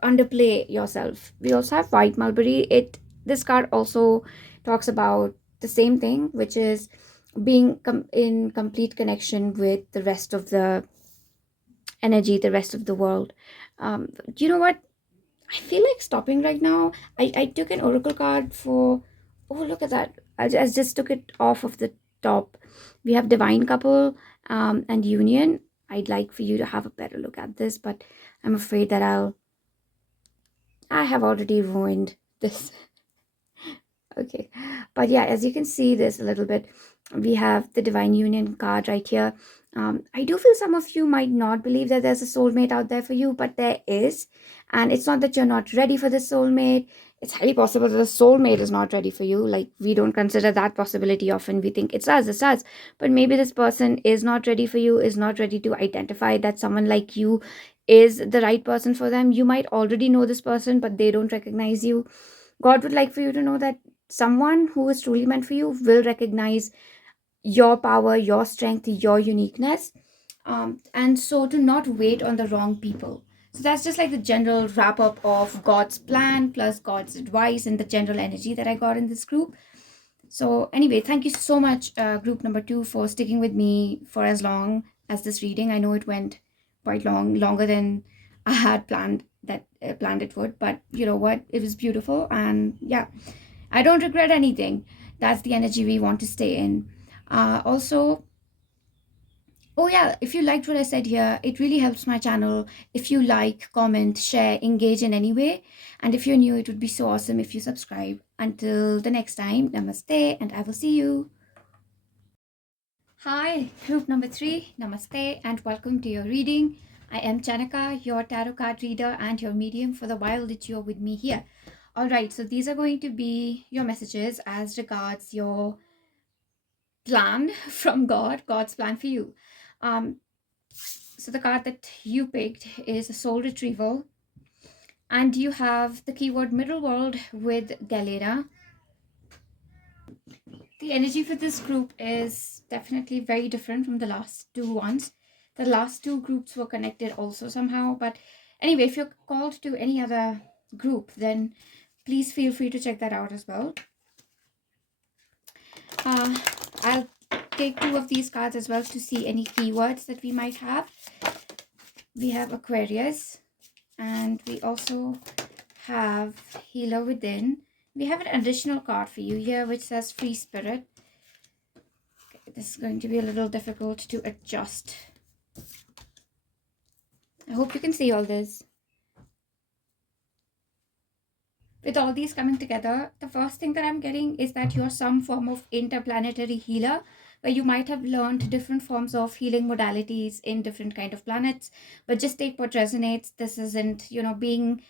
underplay yourself. We also have white mulberry. This card also talks about the same thing, which is being in complete connection with the rest of the energy, the rest of the world. You know what? I feel like stopping right now. I took an oracle card for. Oh, look at that! I just took it off of the top. We have divine couple and union. I'd like for you to have a better look at this, but I'm afraid that I have already ruined this. Okay, but yeah, as you can see this a little bit, we have the divine union card right here. I do feel some of you might not believe that there's a soulmate out there for you, but there is. And it's not that you're not ready for the soulmate. It's highly possible that the soulmate is not ready for you. Like, we don't consider that possibility often. We think it's us. But maybe this person is not ready for you, is not ready to identify that someone like you is the right person for them. You might already know this person, but they don't recognize you. God would like for you to know that someone who is truly meant for you will recognize your power, your strength, your uniqueness. And so to not wait on the wrong people. So that's just like the general wrap up of God's plan plus God's advice and the general energy that I got in this group. So, anyway, thank you so much, group number 2, for sticking with me for as long as this reading. I know it went quite longer than I had planned it would, but you know what? It was beautiful, and yeah, I don't regret anything. That's the energy we want to stay in. Also, oh yeah, if you liked what I said here, it really helps my channel if you like, comment, share, engage in any way. And if you're new, it would be so awesome if you subscribe. Until the next time, namaste, and I will see you. Hi, group number 3, namaste, and welcome to your reading. I am Chanaka, your tarot card reader and your medium for the while that you're with me here. All right, so these are going to be your messages as regards your plan from God, God's plan for you. So the card that you picked is a soul retrieval, and you have the keyword middle world with Galera. The energy for this group is definitely very different from the last two ones. The last two groups were connected also somehow, but anyway, if you're called to any other group, then please feel free to check that out as well. I'll take 2 of these cards as well to see any keywords that we might have. We have Aquarius, and we also have Healer Within. We have an additional card for you here which says Free Spirit. Okay, this is going to be a little difficult to adjust. I hope you can see all this. With all these coming together, the first thing that I'm getting is that you're some form of interplanetary healer, where you might have learned different forms of healing modalities in different kind of planets, but just take what resonates. This isn't, being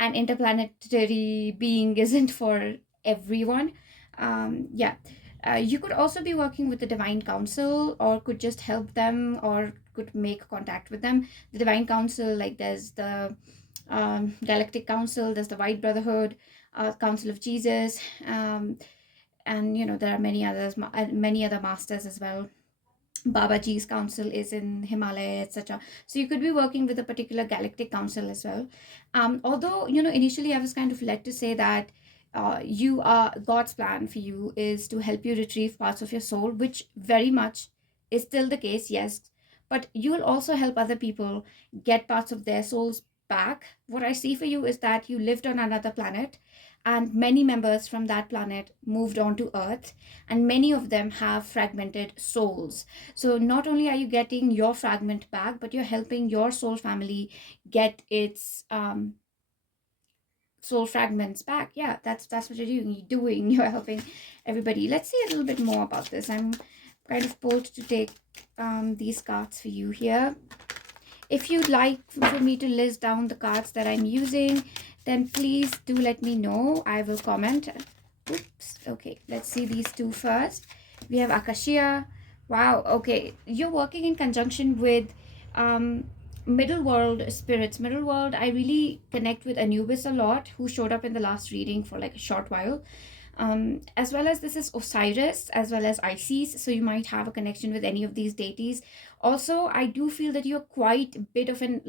an interplanetary being isn't for everyone. Yeah. You could also be working with the Divine Council, or could just help them, or could make contact with them. The Divine Council, like there's the Galactic Council, there's the White Brotherhood, Council of Jesus, and there are many others, many other masters as well. Babaji's council is in Himalaya, etc. So you could be working with a particular galactic council as well. Although, initially I was kind of led to say that you are God's plan for you is to help you retrieve parts of your soul, which very much is still the case, yes. But you will also help other people get parts of their souls back. What I see for you is that you lived on another planet, and many members from that planet moved on to Earth, and many of them have fragmented souls. So not only are you getting your fragment back, but you're helping your soul family get its soul fragments back. Yeah, that's what you're doing. You're helping everybody. Let's see a little bit more about this. I'm kind of bold to take these cards for you here. If you'd like for me to list down the cards that I'm using, then please do let me know. I will comment. Oops. Okay, let's see these two first. We have Akashia. Wow. Okay, you're working in conjunction with middle world spirits. Middle world, I really connect with Anubis a lot, who showed up in the last reading for like a short while. As well as this is Osiris, as well as Isis, so you might have a connection with any of these deities. Also, I do feel that you're quite a bit of an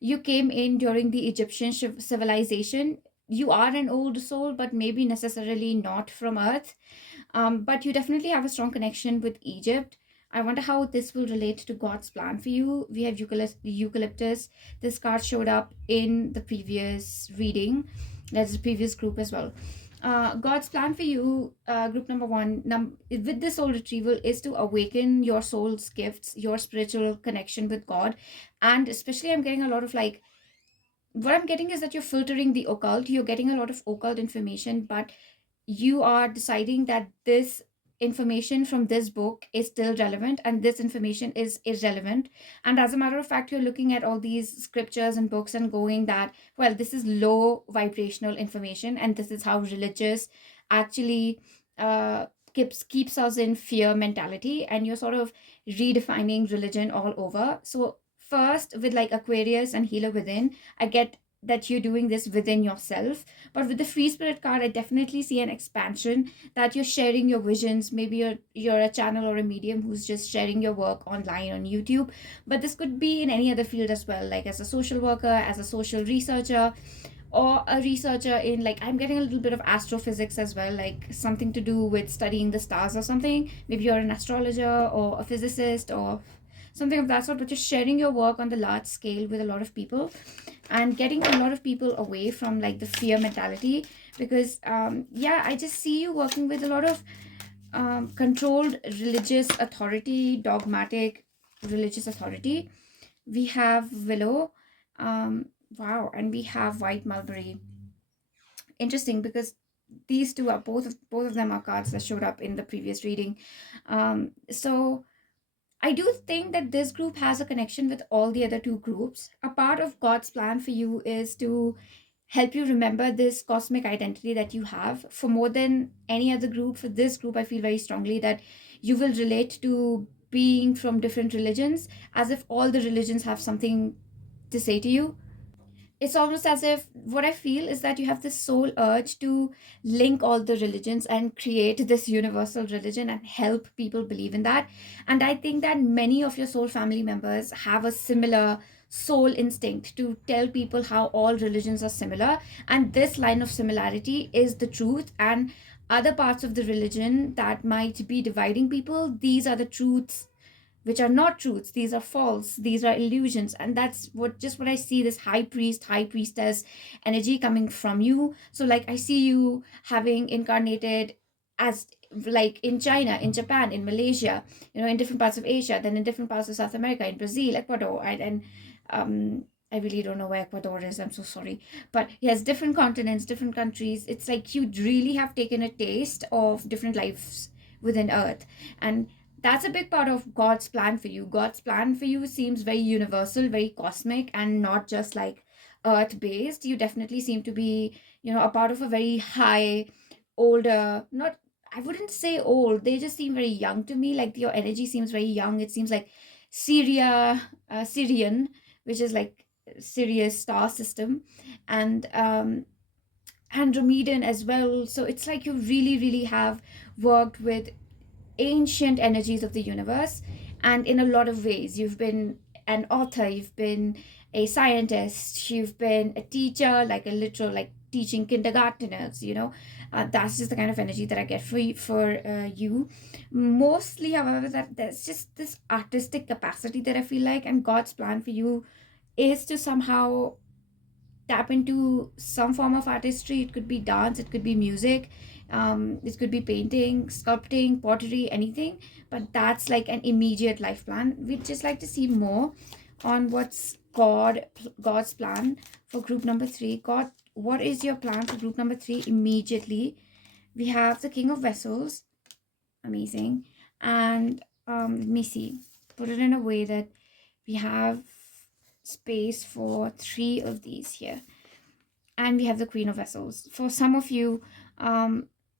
you came in during the Egyptian civilization. You are an old soul, but maybe necessarily not from Earth. But you definitely have a strong connection with Egypt. I wonder how this will relate to God's plan for you. We have Eucalyptus. This card showed up in the previous reading. That's the previous group as well. God's plan for you, group number one, with this soul retrieval, is to awaken your soul's gifts, your spiritual connection with God. And especially, I'm getting a lot of what I'm getting is that you're filtering the occult. You're getting a lot of occult information, but you are deciding that this information from this book is still relevant and this information is irrelevant. And as a matter of fact, you're looking at all these scriptures and books and going that, well, this is low vibrational information, and this is how religious actually keeps us in fear mentality, and you're sort of redefining religion all over. So first, with like Aquarius and Healer Within, I get that you're doing this within yourself. But with the Free Spirit card, I definitely see an expansion, that you're sharing your visions. Maybe you're a channel or a medium who's just sharing your work online on YouTube. But this could be in any other field as well, like as a social worker, as a social researcher, or a researcher in, like, I'm getting a little bit of astrophysics as well, like something to do with studying the stars or something. Maybe you're an astrologer or a physicist or something of that sort, but you're sharing your work on the large scale with a lot of people and getting a lot of people away from like the fear mentality. Because I just see you working with a lot of controlled religious authority, dogmatic religious authority. We have Willow. Wow. And we have White Mulberry. Interesting, because these two are both of them are cards that showed up in the previous reading. So I do think that this group has a connection with all the other two groups. A part of God's plan for you is to help you remember this cosmic identity that you have. For more than any other group, for this group, I feel very strongly that you will relate to being from different religions, as if all the religions have something to say to you. It's almost as if, what I feel is that you have this soul urge to link all the religions and create this universal religion and help people believe in that. And I think that many of your soul family members have a similar soul instinct to tell people how all religions are similar, and this line of similarity is the truth. And other parts of the religion that might be dividing people, these are the truths which are not truths. These are false, these are illusions. And that's what I see, this high priest, high priestess energy coming from you. So like I see you having incarnated as, like, in China, in Japan, in Malaysia, in different parts of Asia, then in different parts of South America, in Brazil, Ecuador, and I really don't know where Ecuador is, I'm so sorry. But yes, different continents, different countries. It's like you really have taken a taste of different lives within Earth. And that's a big part of God's plan for you. God's plan for you seems very universal, very cosmic, and not just like earth based. You definitely seem to be, a part of a very high, older, not, I wouldn't say old, they just seem very young to me. Like your energy seems very young. It seems like Syrian, which is like Sirius star system, and Andromedan as well. So it's like you really, really have worked with ancient energies of the universe, and in a lot of ways you've been an author, you've been a scientist, you've been a teacher, like a literal, like teaching kindergarteners, that's just the kind of energy that I get for you mostly. However, that there's just this artistic capacity that I feel like, and God's plan for you is to somehow tap into some form of artistry. It could be dance, it could be music, it could be painting, sculpting, pottery, anything. But that's like an immediate life plan. We'd just like to see more on what's God's plan for group number 3. God, what is your plan for group number 3 immediately? We have the King of Vessels, amazing, and let me see, put it in a way that we have space for 3 of these here. And we have the Queen of Vessels. For some of you,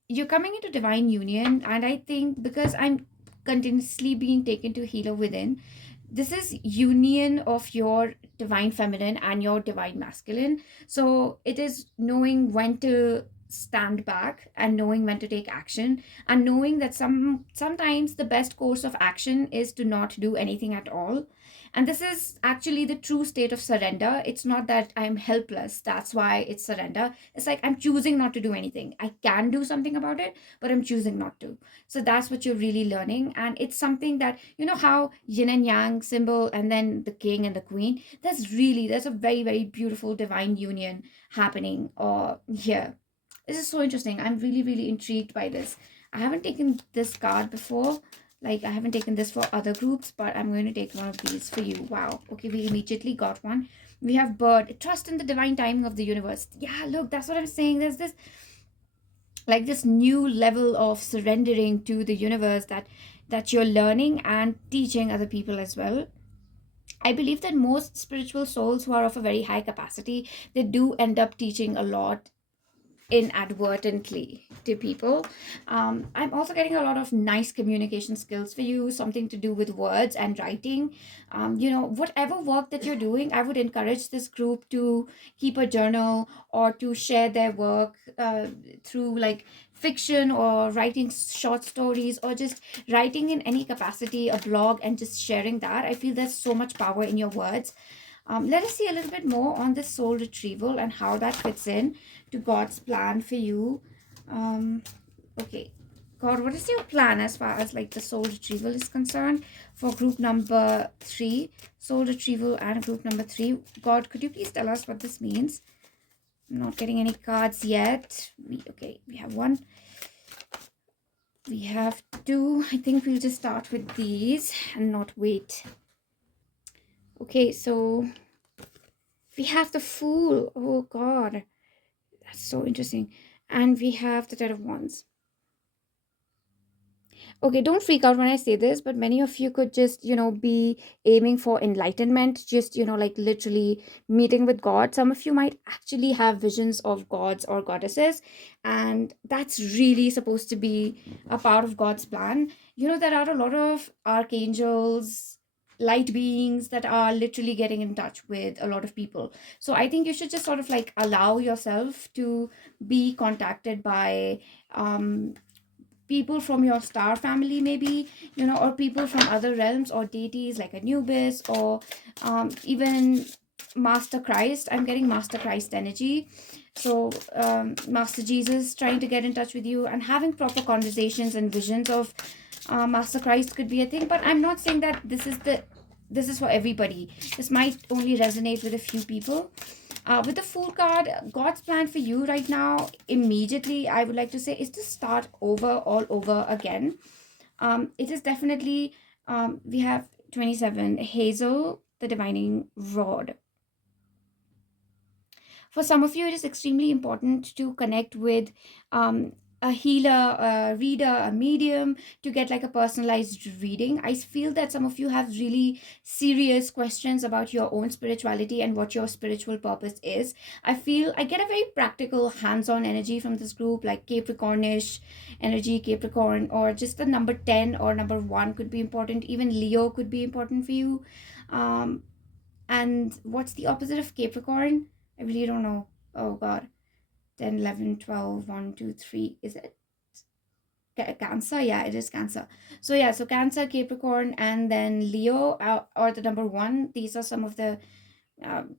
you're coming into divine union, and I think because I'm continuously being taken to healer within, this is union of your divine feminine and your divine masculine. So it is knowing when to stand back and knowing when to take action, and knowing that sometimes the best course of action is to not do anything at all. And this is actually the true state of surrender. It's not that I'm helpless, that's why it's surrender. It's like I'm choosing not to do anything. I can do something about it, but I'm choosing not to. So that's what you're really learning. And it's something that, how yin and yang symbol, and then the king and the queen, there's a very, very beautiful divine union happening here. This is so interesting. I'm really, really intrigued by this. I haven't taken this card before. Like, I haven't taken this for other groups, but I'm going to take one of these for you. Wow. Okay, we immediately got one. We have bird. Trust in the divine timing of the universe. Yeah, look, that's what I'm saying. There's this, like, this new level of surrendering to the universe that you're learning and teaching other people as well. I believe that most spiritual souls who are of a very high capacity, they do end up teaching a lot inadvertently to people. I'm also getting a lot of nice communication skills for you, something to do with words and writing. Whatever work that you're doing, I would encourage this group to keep a journal or to share their work through like fiction or writing short stories, or just writing in any capacity, a blog, and just sharing that. I feel there's so much power in your words. Let us see a little bit more on this soul retrieval and how that fits in to God's plan for you. Okay, God, what is your plan as far as like the soul retrieval is concerned for group number 3? Soul retrieval and group number 3. God, could you please tell us what this means? I'm not getting any cards yet. We have one. We have 2. I think we'll just start with these and not wait. Okay, so we have the Fool. Oh God, that's so interesting. And we have the Ten of Wands. Okay, don't freak out when I say this, but many of you could just, be aiming for enlightenment, just, like literally meeting with God. Some of you might actually have visions of gods or goddesses, and that's really supposed to be a part of God's plan. There are a lot of archangels, light beings that are literally getting in touch with a lot of people. So I think you should just sort of like allow yourself to be contacted by people from your star family, maybe, or people from other realms or deities like Anubis, or even Master Christ. I'm getting Master Christ energy. So Master Jesus trying to get in touch with you, and having proper conversations and visions of Master Christ could be a thing. But I'm not saying that this is for everybody. This might only resonate with a few people. With the Fool card, God's plan for you right now, immediately, I would like to say, is to start all over again. It is definitely, we have 27, Hazel, the divining rod. For some of you, it is extremely important to connect with a healer, a reader, a medium to get like a personalized reading. I feel that some of you have really serious questions about your own spirituality and what your spiritual purpose is. I feel I get a very practical, hands on energy from this group, like Capricornish energy, Capricorn, or just the number 10 or number 1 could be important. Even Leo could be important for you. And what's the opposite of Capricorn? I really don't know. Oh, God. 10, 11, 12, 1, 2, 3. Is it Cancer? Yeah, it is Cancer. So, yeah, so Cancer, Capricorn, and then Leo, or the number 1. These are some of the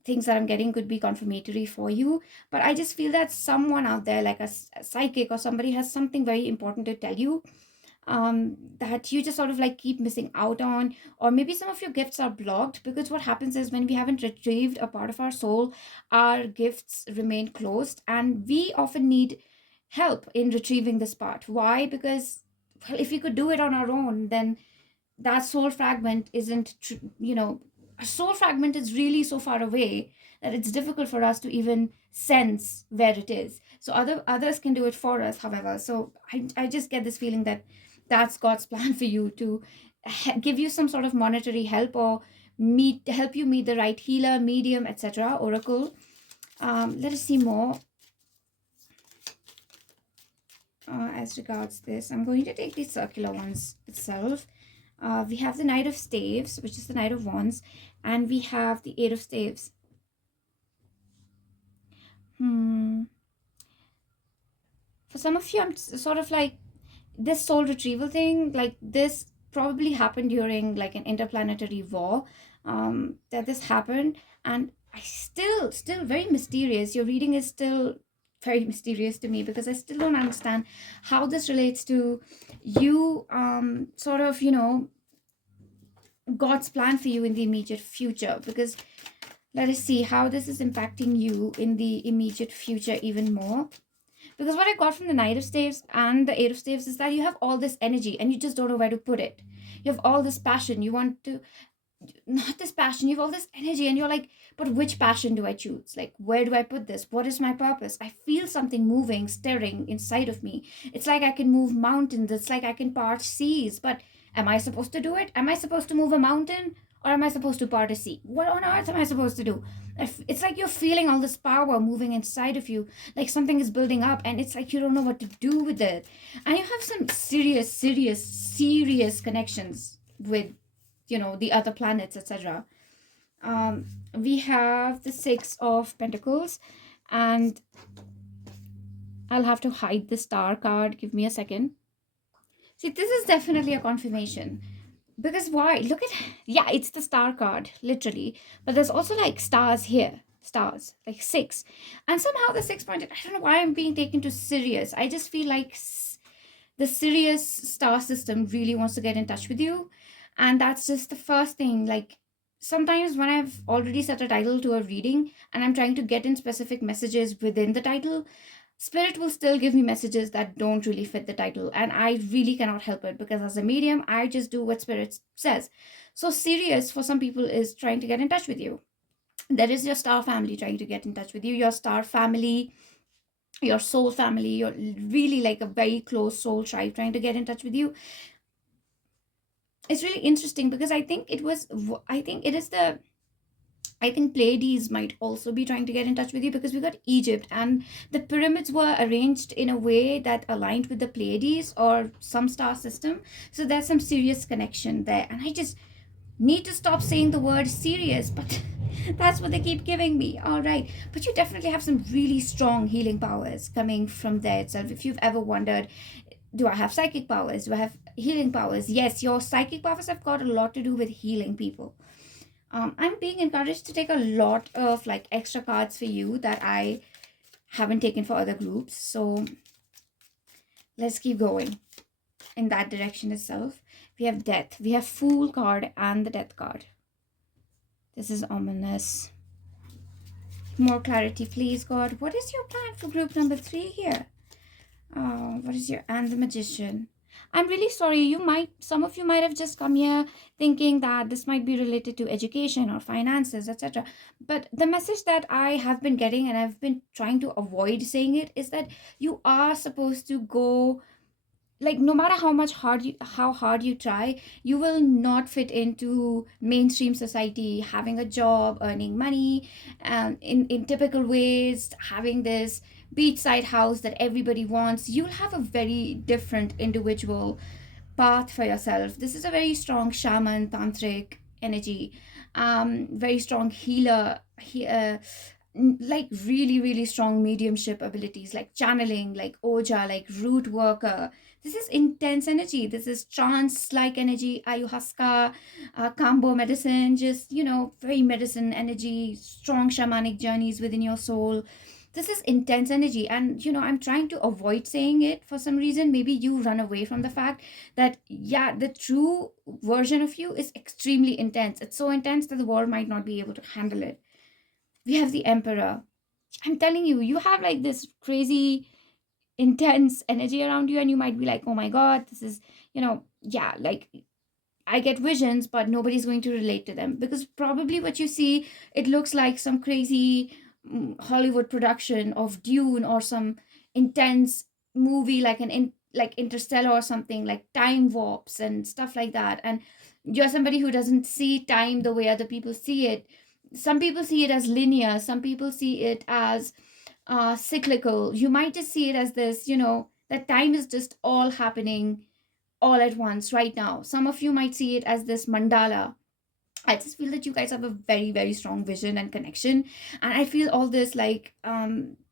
things that I'm getting could be confirmatory for you. But I just feel that someone out there, like a psychic or somebody, has something very important to tell you, that you just sort of like keep missing out on, or maybe some of your gifts are blocked, because what happens is when we haven't retrieved a part of our soul, our gifts remain closed, and we often need help in retrieving this part. Why? Because, well, if we could do it on our own, then that soul fragment isn't a soul fragment is really so far away that it's difficult for us to even sense where it is. So others can do it for us, however. So I just get this feeling that that's God's plan for you, to give you some sort of monetary help, or help you meet the right healer, medium, etc., oracle. Let us see more as regards this. I'm going to take the circular ones itself. We have the Knight of Staves, which is the Knight of Wands, and we have the Eight of Staves. For some of you, I'm sort of like, this soul retrieval thing, like this probably happened during like an interplanetary war, that this happened. And I still very mysterious. Your reading is still very mysterious to me, because I still don't understand how this relates to you, sort of, God's plan for you in the immediate future. Because let us see how this is impacting you in the immediate future even more. Because what I got from the Knight of Staves and the Eight of Staves is that you have all this energy and you just don't know where to put it. You have all this passion. You want to, not this passion, you have all this energy, and you're like, but which passion do I choose? Like, where do I put this? What is my purpose? I feel something moving, stirring inside of me. It's like I can move mountains. It's like I can part seas. But am I supposed to do it? Am I supposed to move a mountain? Or am I supposed to part a sea? What on earth am I supposed to do? It's like you're feeling all this power moving inside of you, like something is building up, and it's like you don't know what to do with it. And you have some serious connections with, the other planets, etc. We have the Six of Pentacles, and I'll have to hide the Star card. Give me a second. See, this is definitely a confirmation. Because why? Look at, yeah, it's the Star card, literally. But there's also like stars here. Stars, like 6. And somehow the 6 pointed, I don't know why I'm being taken to Sirius. I just feel like the Sirius star system really wants to get in touch with you. And that's just the first thing. Like, sometimes when I've already set a title to a reading and I'm trying to get in specific messages within the title, Spirit will still give me messages that don't really fit the title, and I really cannot help it, because as a medium, I just do what Spirit says. So Sirius, for some people, is trying to get in touch with you. There is your star family trying to get in touch with you, your star family, your soul family, you're really like a very close soul tribe trying to get in touch with you. It's really interesting, because I think it is I think Pleiades might also be trying to get in touch with you, because we got Egypt and the pyramids were arranged in a way that aligned with the Pleiades or some star system. So there's some serious connection there. And I just need to stop saying the word serious, but that's what they keep giving me. All right. But you definitely have some really strong healing powers coming from there itself. If you've ever wondered, do I have psychic powers? Do I have healing powers? Yes, your psychic powers have got a lot to do with healing people. I'm being encouraged to take a lot of like extra cards for you that I haven't taken for other groups. So let's keep going in that direction itself. We have Death. We have Fool card and the Death card. This is ominous. More clarity, please, God. What is your plan for group number 3 here? What is your... And the Magician. I'm really sorry. Some of you might have just come here thinking that this might be related to education or finances, etc. But the message that I have been getting, and I've been trying to avoid saying it, is that you are supposed to go, like, no matter how hard you try, you will not fit into mainstream society, having a job, earning money, in typical ways, having this beachside house that everybody wants. You'll have a very different individual path for yourself. This is a very strong shaman tantric energy, very strong healer, like really really strong mediumship abilities, like channeling, like oja, like root worker. This is intense energy. This is trance like energy, ayahuasca, kambo medicine, just, very medicine energy, strong shamanic journeys within your soul. This is intense energy, and I'm trying to avoid saying it for some reason. Maybe you run away from the fact that, yeah, the true version of you is extremely intense. It's so intense that the world might not be able to handle it. We have the emperor. I'm telling you, you have like this crazy intense energy around you, and you might be like, oh my god, this is, yeah, like, I get visions, but nobody's going to relate to them, because probably what you see, it looks like some crazy Hollywood production of Dune, or some intense movie like like Interstellar or something, like time warps and stuff like that. And you're somebody who doesn't see time the way other people see it. Some people see it as linear, some people see it as cyclical. You might just see it as this, that time is just all happening all at once right now. Some of you might see it as this mandala. I just feel that you guys have a very, very strong vision and connection. And I feel all this like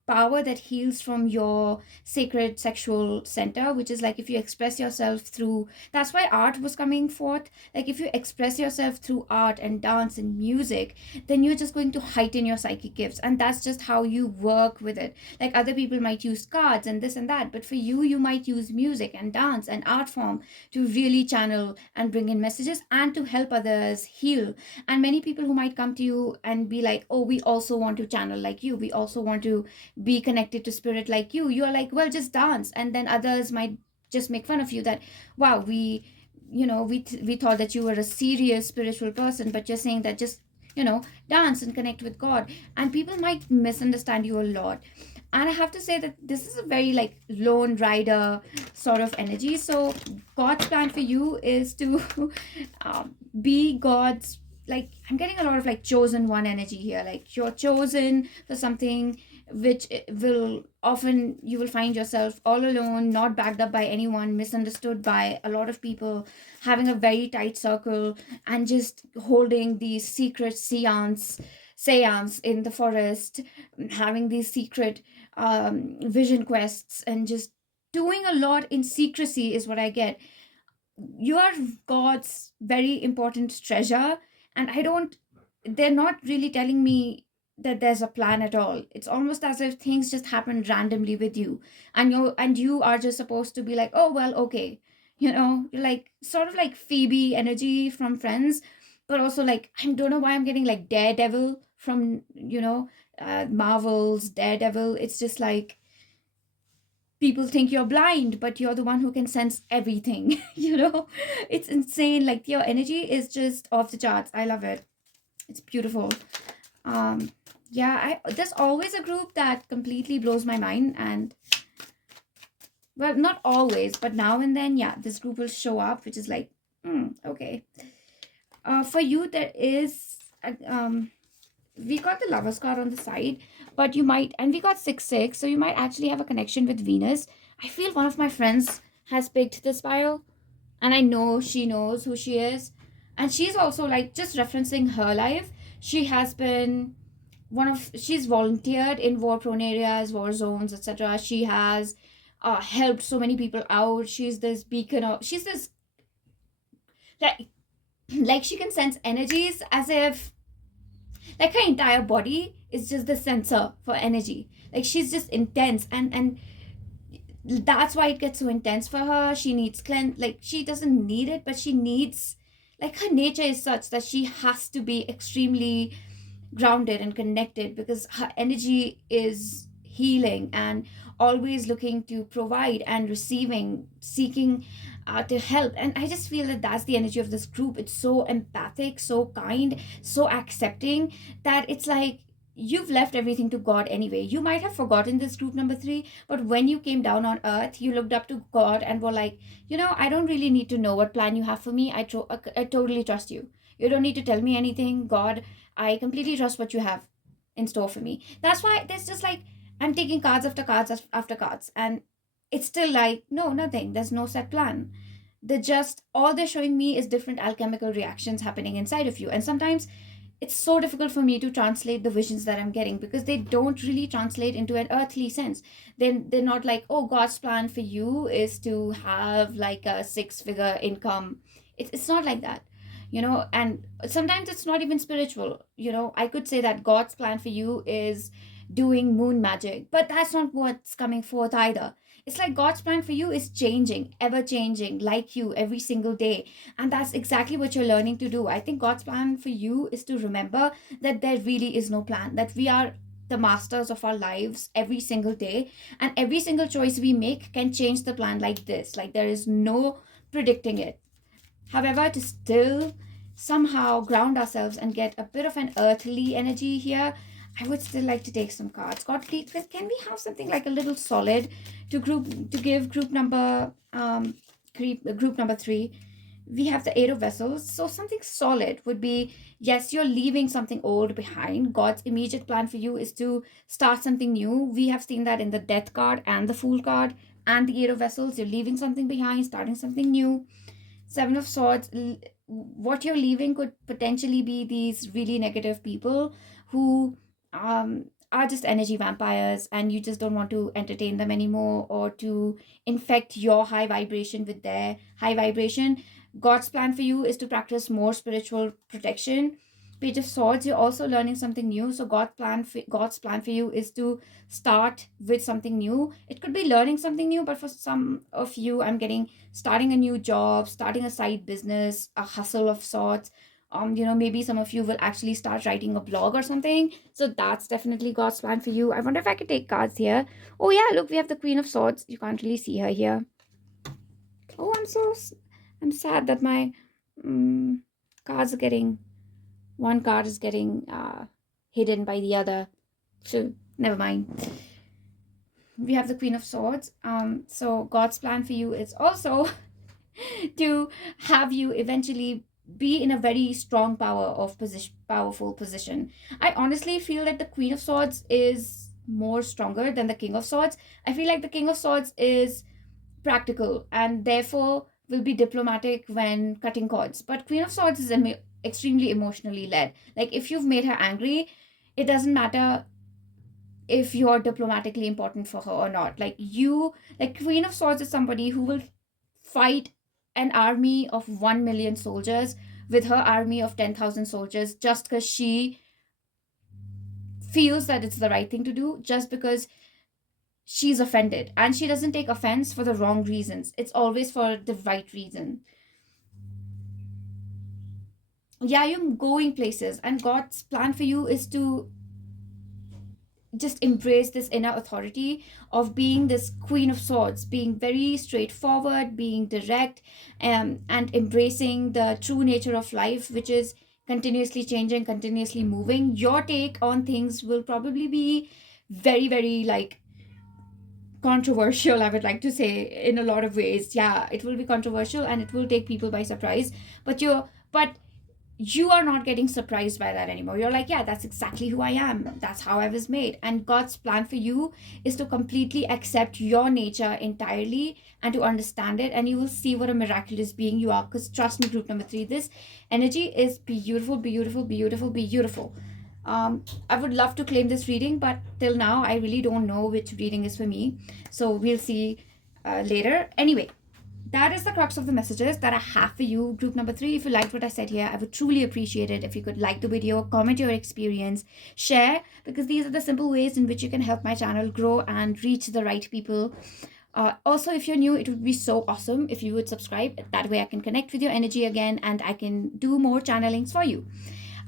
power that heals from your sacred sexual center, which is like if you express yourself through, that's why art was coming forth. Like if you express yourself through art and dance and music, then you're just going to heighten your psychic gifts. And that's just how you work with it. Like other people might use cards and this and that, but for you, you might use music and dance and art form to really channel and bring in messages and to help others heal. And many people who might come to you and be like, oh, we also want to channel like you, we also want to be connected to spirit like you are like, well, just dance. And then others might just make fun of you that, wow, we thought that you were a serious spiritual person, but you're saying that just, dance and connect with god. And people might misunderstand you a lot. And I have to say that this is a very like lone rider sort of energy. So God's plan for you is to be God's, like, I'm getting a lot of like chosen one energy here. Like you're chosen for something, which will often, you will find yourself all alone, not backed up by anyone, misunderstood by a lot of people, having a very tight circle, and just holding these secret seance in the forest, having these secret vision quests, and just doing a lot in secrecy is what I get. You are God's very important treasure. And they're not really telling me that there's a plan at all. It's almost as if things just happen randomly with you, and you are just supposed to be like, oh well, okay. You're like sort of like Phoebe energy from Friends, but also like, I don't know why I'm getting like Daredevil from, Marvel's Daredevil. It's just like people think you're blind, but you're the one who can sense everything. It's insane. Like your energy is just off the charts. I love it. It's beautiful. Yeah, there's always a group that completely blows my mind. And well, not always, but now and then, yeah, this group will show up, which is like, okay. For you, there is we got the Lover's card on the side, but you might, and we got 6-6, so you might actually have a connection with Venus. I feel one of my friends has picked this pile, and I know she knows who she is. And she's also like, just referencing her life, she has been she's volunteered in war prone areas, war zones, etc. She has helped so many people out. She's this beacon of, she's this, like, like she can sense energies as if like her entire body is just the sensor for energy. Like she's just intense, and that's why it gets so intense for her. She needs like she doesn't need it, but she needs, like, her nature is such that she has to be extremely grounded and connected, because her energy is healing and always looking to provide and receiving, seeking to help. And I just feel that that's the energy of this group. It's so empathic, so kind, so accepting, that it's like you've left everything to God anyway. You might have forgotten this group number 3, but when you came down on earth, you looked up to God and were like, I don't really need to know what plan you have for me. I totally trust you. You don't need to tell me anything, God. I completely trust what you have in store for me. That's why there's just like, I'm taking cards after cards after cards, and it's still like, no, nothing. There's no set plan. All they're showing me is different alchemical reactions happening inside of you. And sometimes it's so difficult for me to translate the visions that I'm getting, because they don't really translate into an earthly sense. They're not like, oh, God's plan for you is to have like a 6-figure income. It's not like that, and sometimes it's not even spiritual. I could say that God's plan for you is doing moon magic, but that's not what's coming forth either. It's like God's plan for you is changing, ever changing, like you, every single day. And that's exactly what you're learning to do. I think God's plan for you is to remember that there really is no plan, that we are the masters of our lives every single day. And every single choice we make can change the plan like this. Like there is no predicting it. However, to still somehow ground ourselves and get a bit of an earthly energy here, I would still like to take some cards. God, please, can we have something like a little solid to give group number 3? We have the 8 of Vessels. So something solid would be, yes, you're leaving something old behind. God's immediate plan for you is to start something new. We have seen that in the Death card and the Fool card and the 8 of Vessels. You're leaving something behind, starting something new. 7 of Swords, what you're leaving could potentially be these really negative people who are just energy vampires, and you just don't want to entertain them anymore or to infect your high vibration with their high vibration. God's plan for you is to practice more spiritual protection. Page of Swords, you're also learning something new. So God's plan for you is to start with something new. It could be learning something new, but for some of you, I'm getting starting a new job, starting a side business, a hustle of sorts. Maybe some of you will actually start writing a blog or something. So that's definitely God's plan for you. I wonder if I could take cards here. Oh yeah, look, we have the Queen of Swords. You can't really see her here. Oh, I'm sad that my cards are getting, one card is getting hidden by the other. So never mind. We have the Queen of Swords. So God's plan for you is also to have you eventually be in a very strong powerful position. I honestly feel that the Queen of Swords is more stronger than the King of Swords. I feel like the King of Swords is practical and therefore will be diplomatic when cutting cords, but Queen of Swords is extremely emotionally led. Like if you've made her angry, it doesn't matter if you're diplomatically important for her or not. Like Queen of Swords is somebody who will fight an army of 1 million soldiers with her army of 10,000 soldiers just because she feels that it's the right thing to do, just because she's offended. And she doesn't take offense for the wrong reasons. It's always for the right reason. Yeah, you're going places, and God's plan for you is to just embrace this inner authority of being this Queen of Swords, being very straightforward, being direct, and embracing the true nature of life, which is continuously changing, continuously moving. Your take on things will probably be very, very like controversial, I would like to say, in a lot of ways. Yeah, it will be controversial and it will take people by surprise, but you are not getting surprised by that anymore. You're like, yeah, that's exactly who I am. That's how I was made. And God's plan for you is to completely accept your nature entirely and to understand it. And you will see what a miraculous being you are. Because trust me, group number 3, this energy is beautiful, beautiful, beautiful, beautiful. I would love to claim this reading, but till now, I really don't know which reading is for me. So we'll see later. Anyway, that is the crux of the messages that I have for you, group number 3. If you liked what I said here, I would truly appreciate it if you could like the video, comment your experience, share, because these are the simple ways in which you can help my channel grow and reach the right people. Also, if you're new, it would be so awesome if you would subscribe. That way I can connect with your energy again and I can do more channelings for you.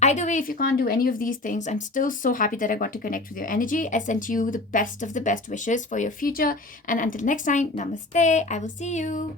Either way, if you can't do any of these things, I'm still so happy that I got to connect with your energy. I sent you the best of the best wishes for your future. And until next time, namaste. I will see you.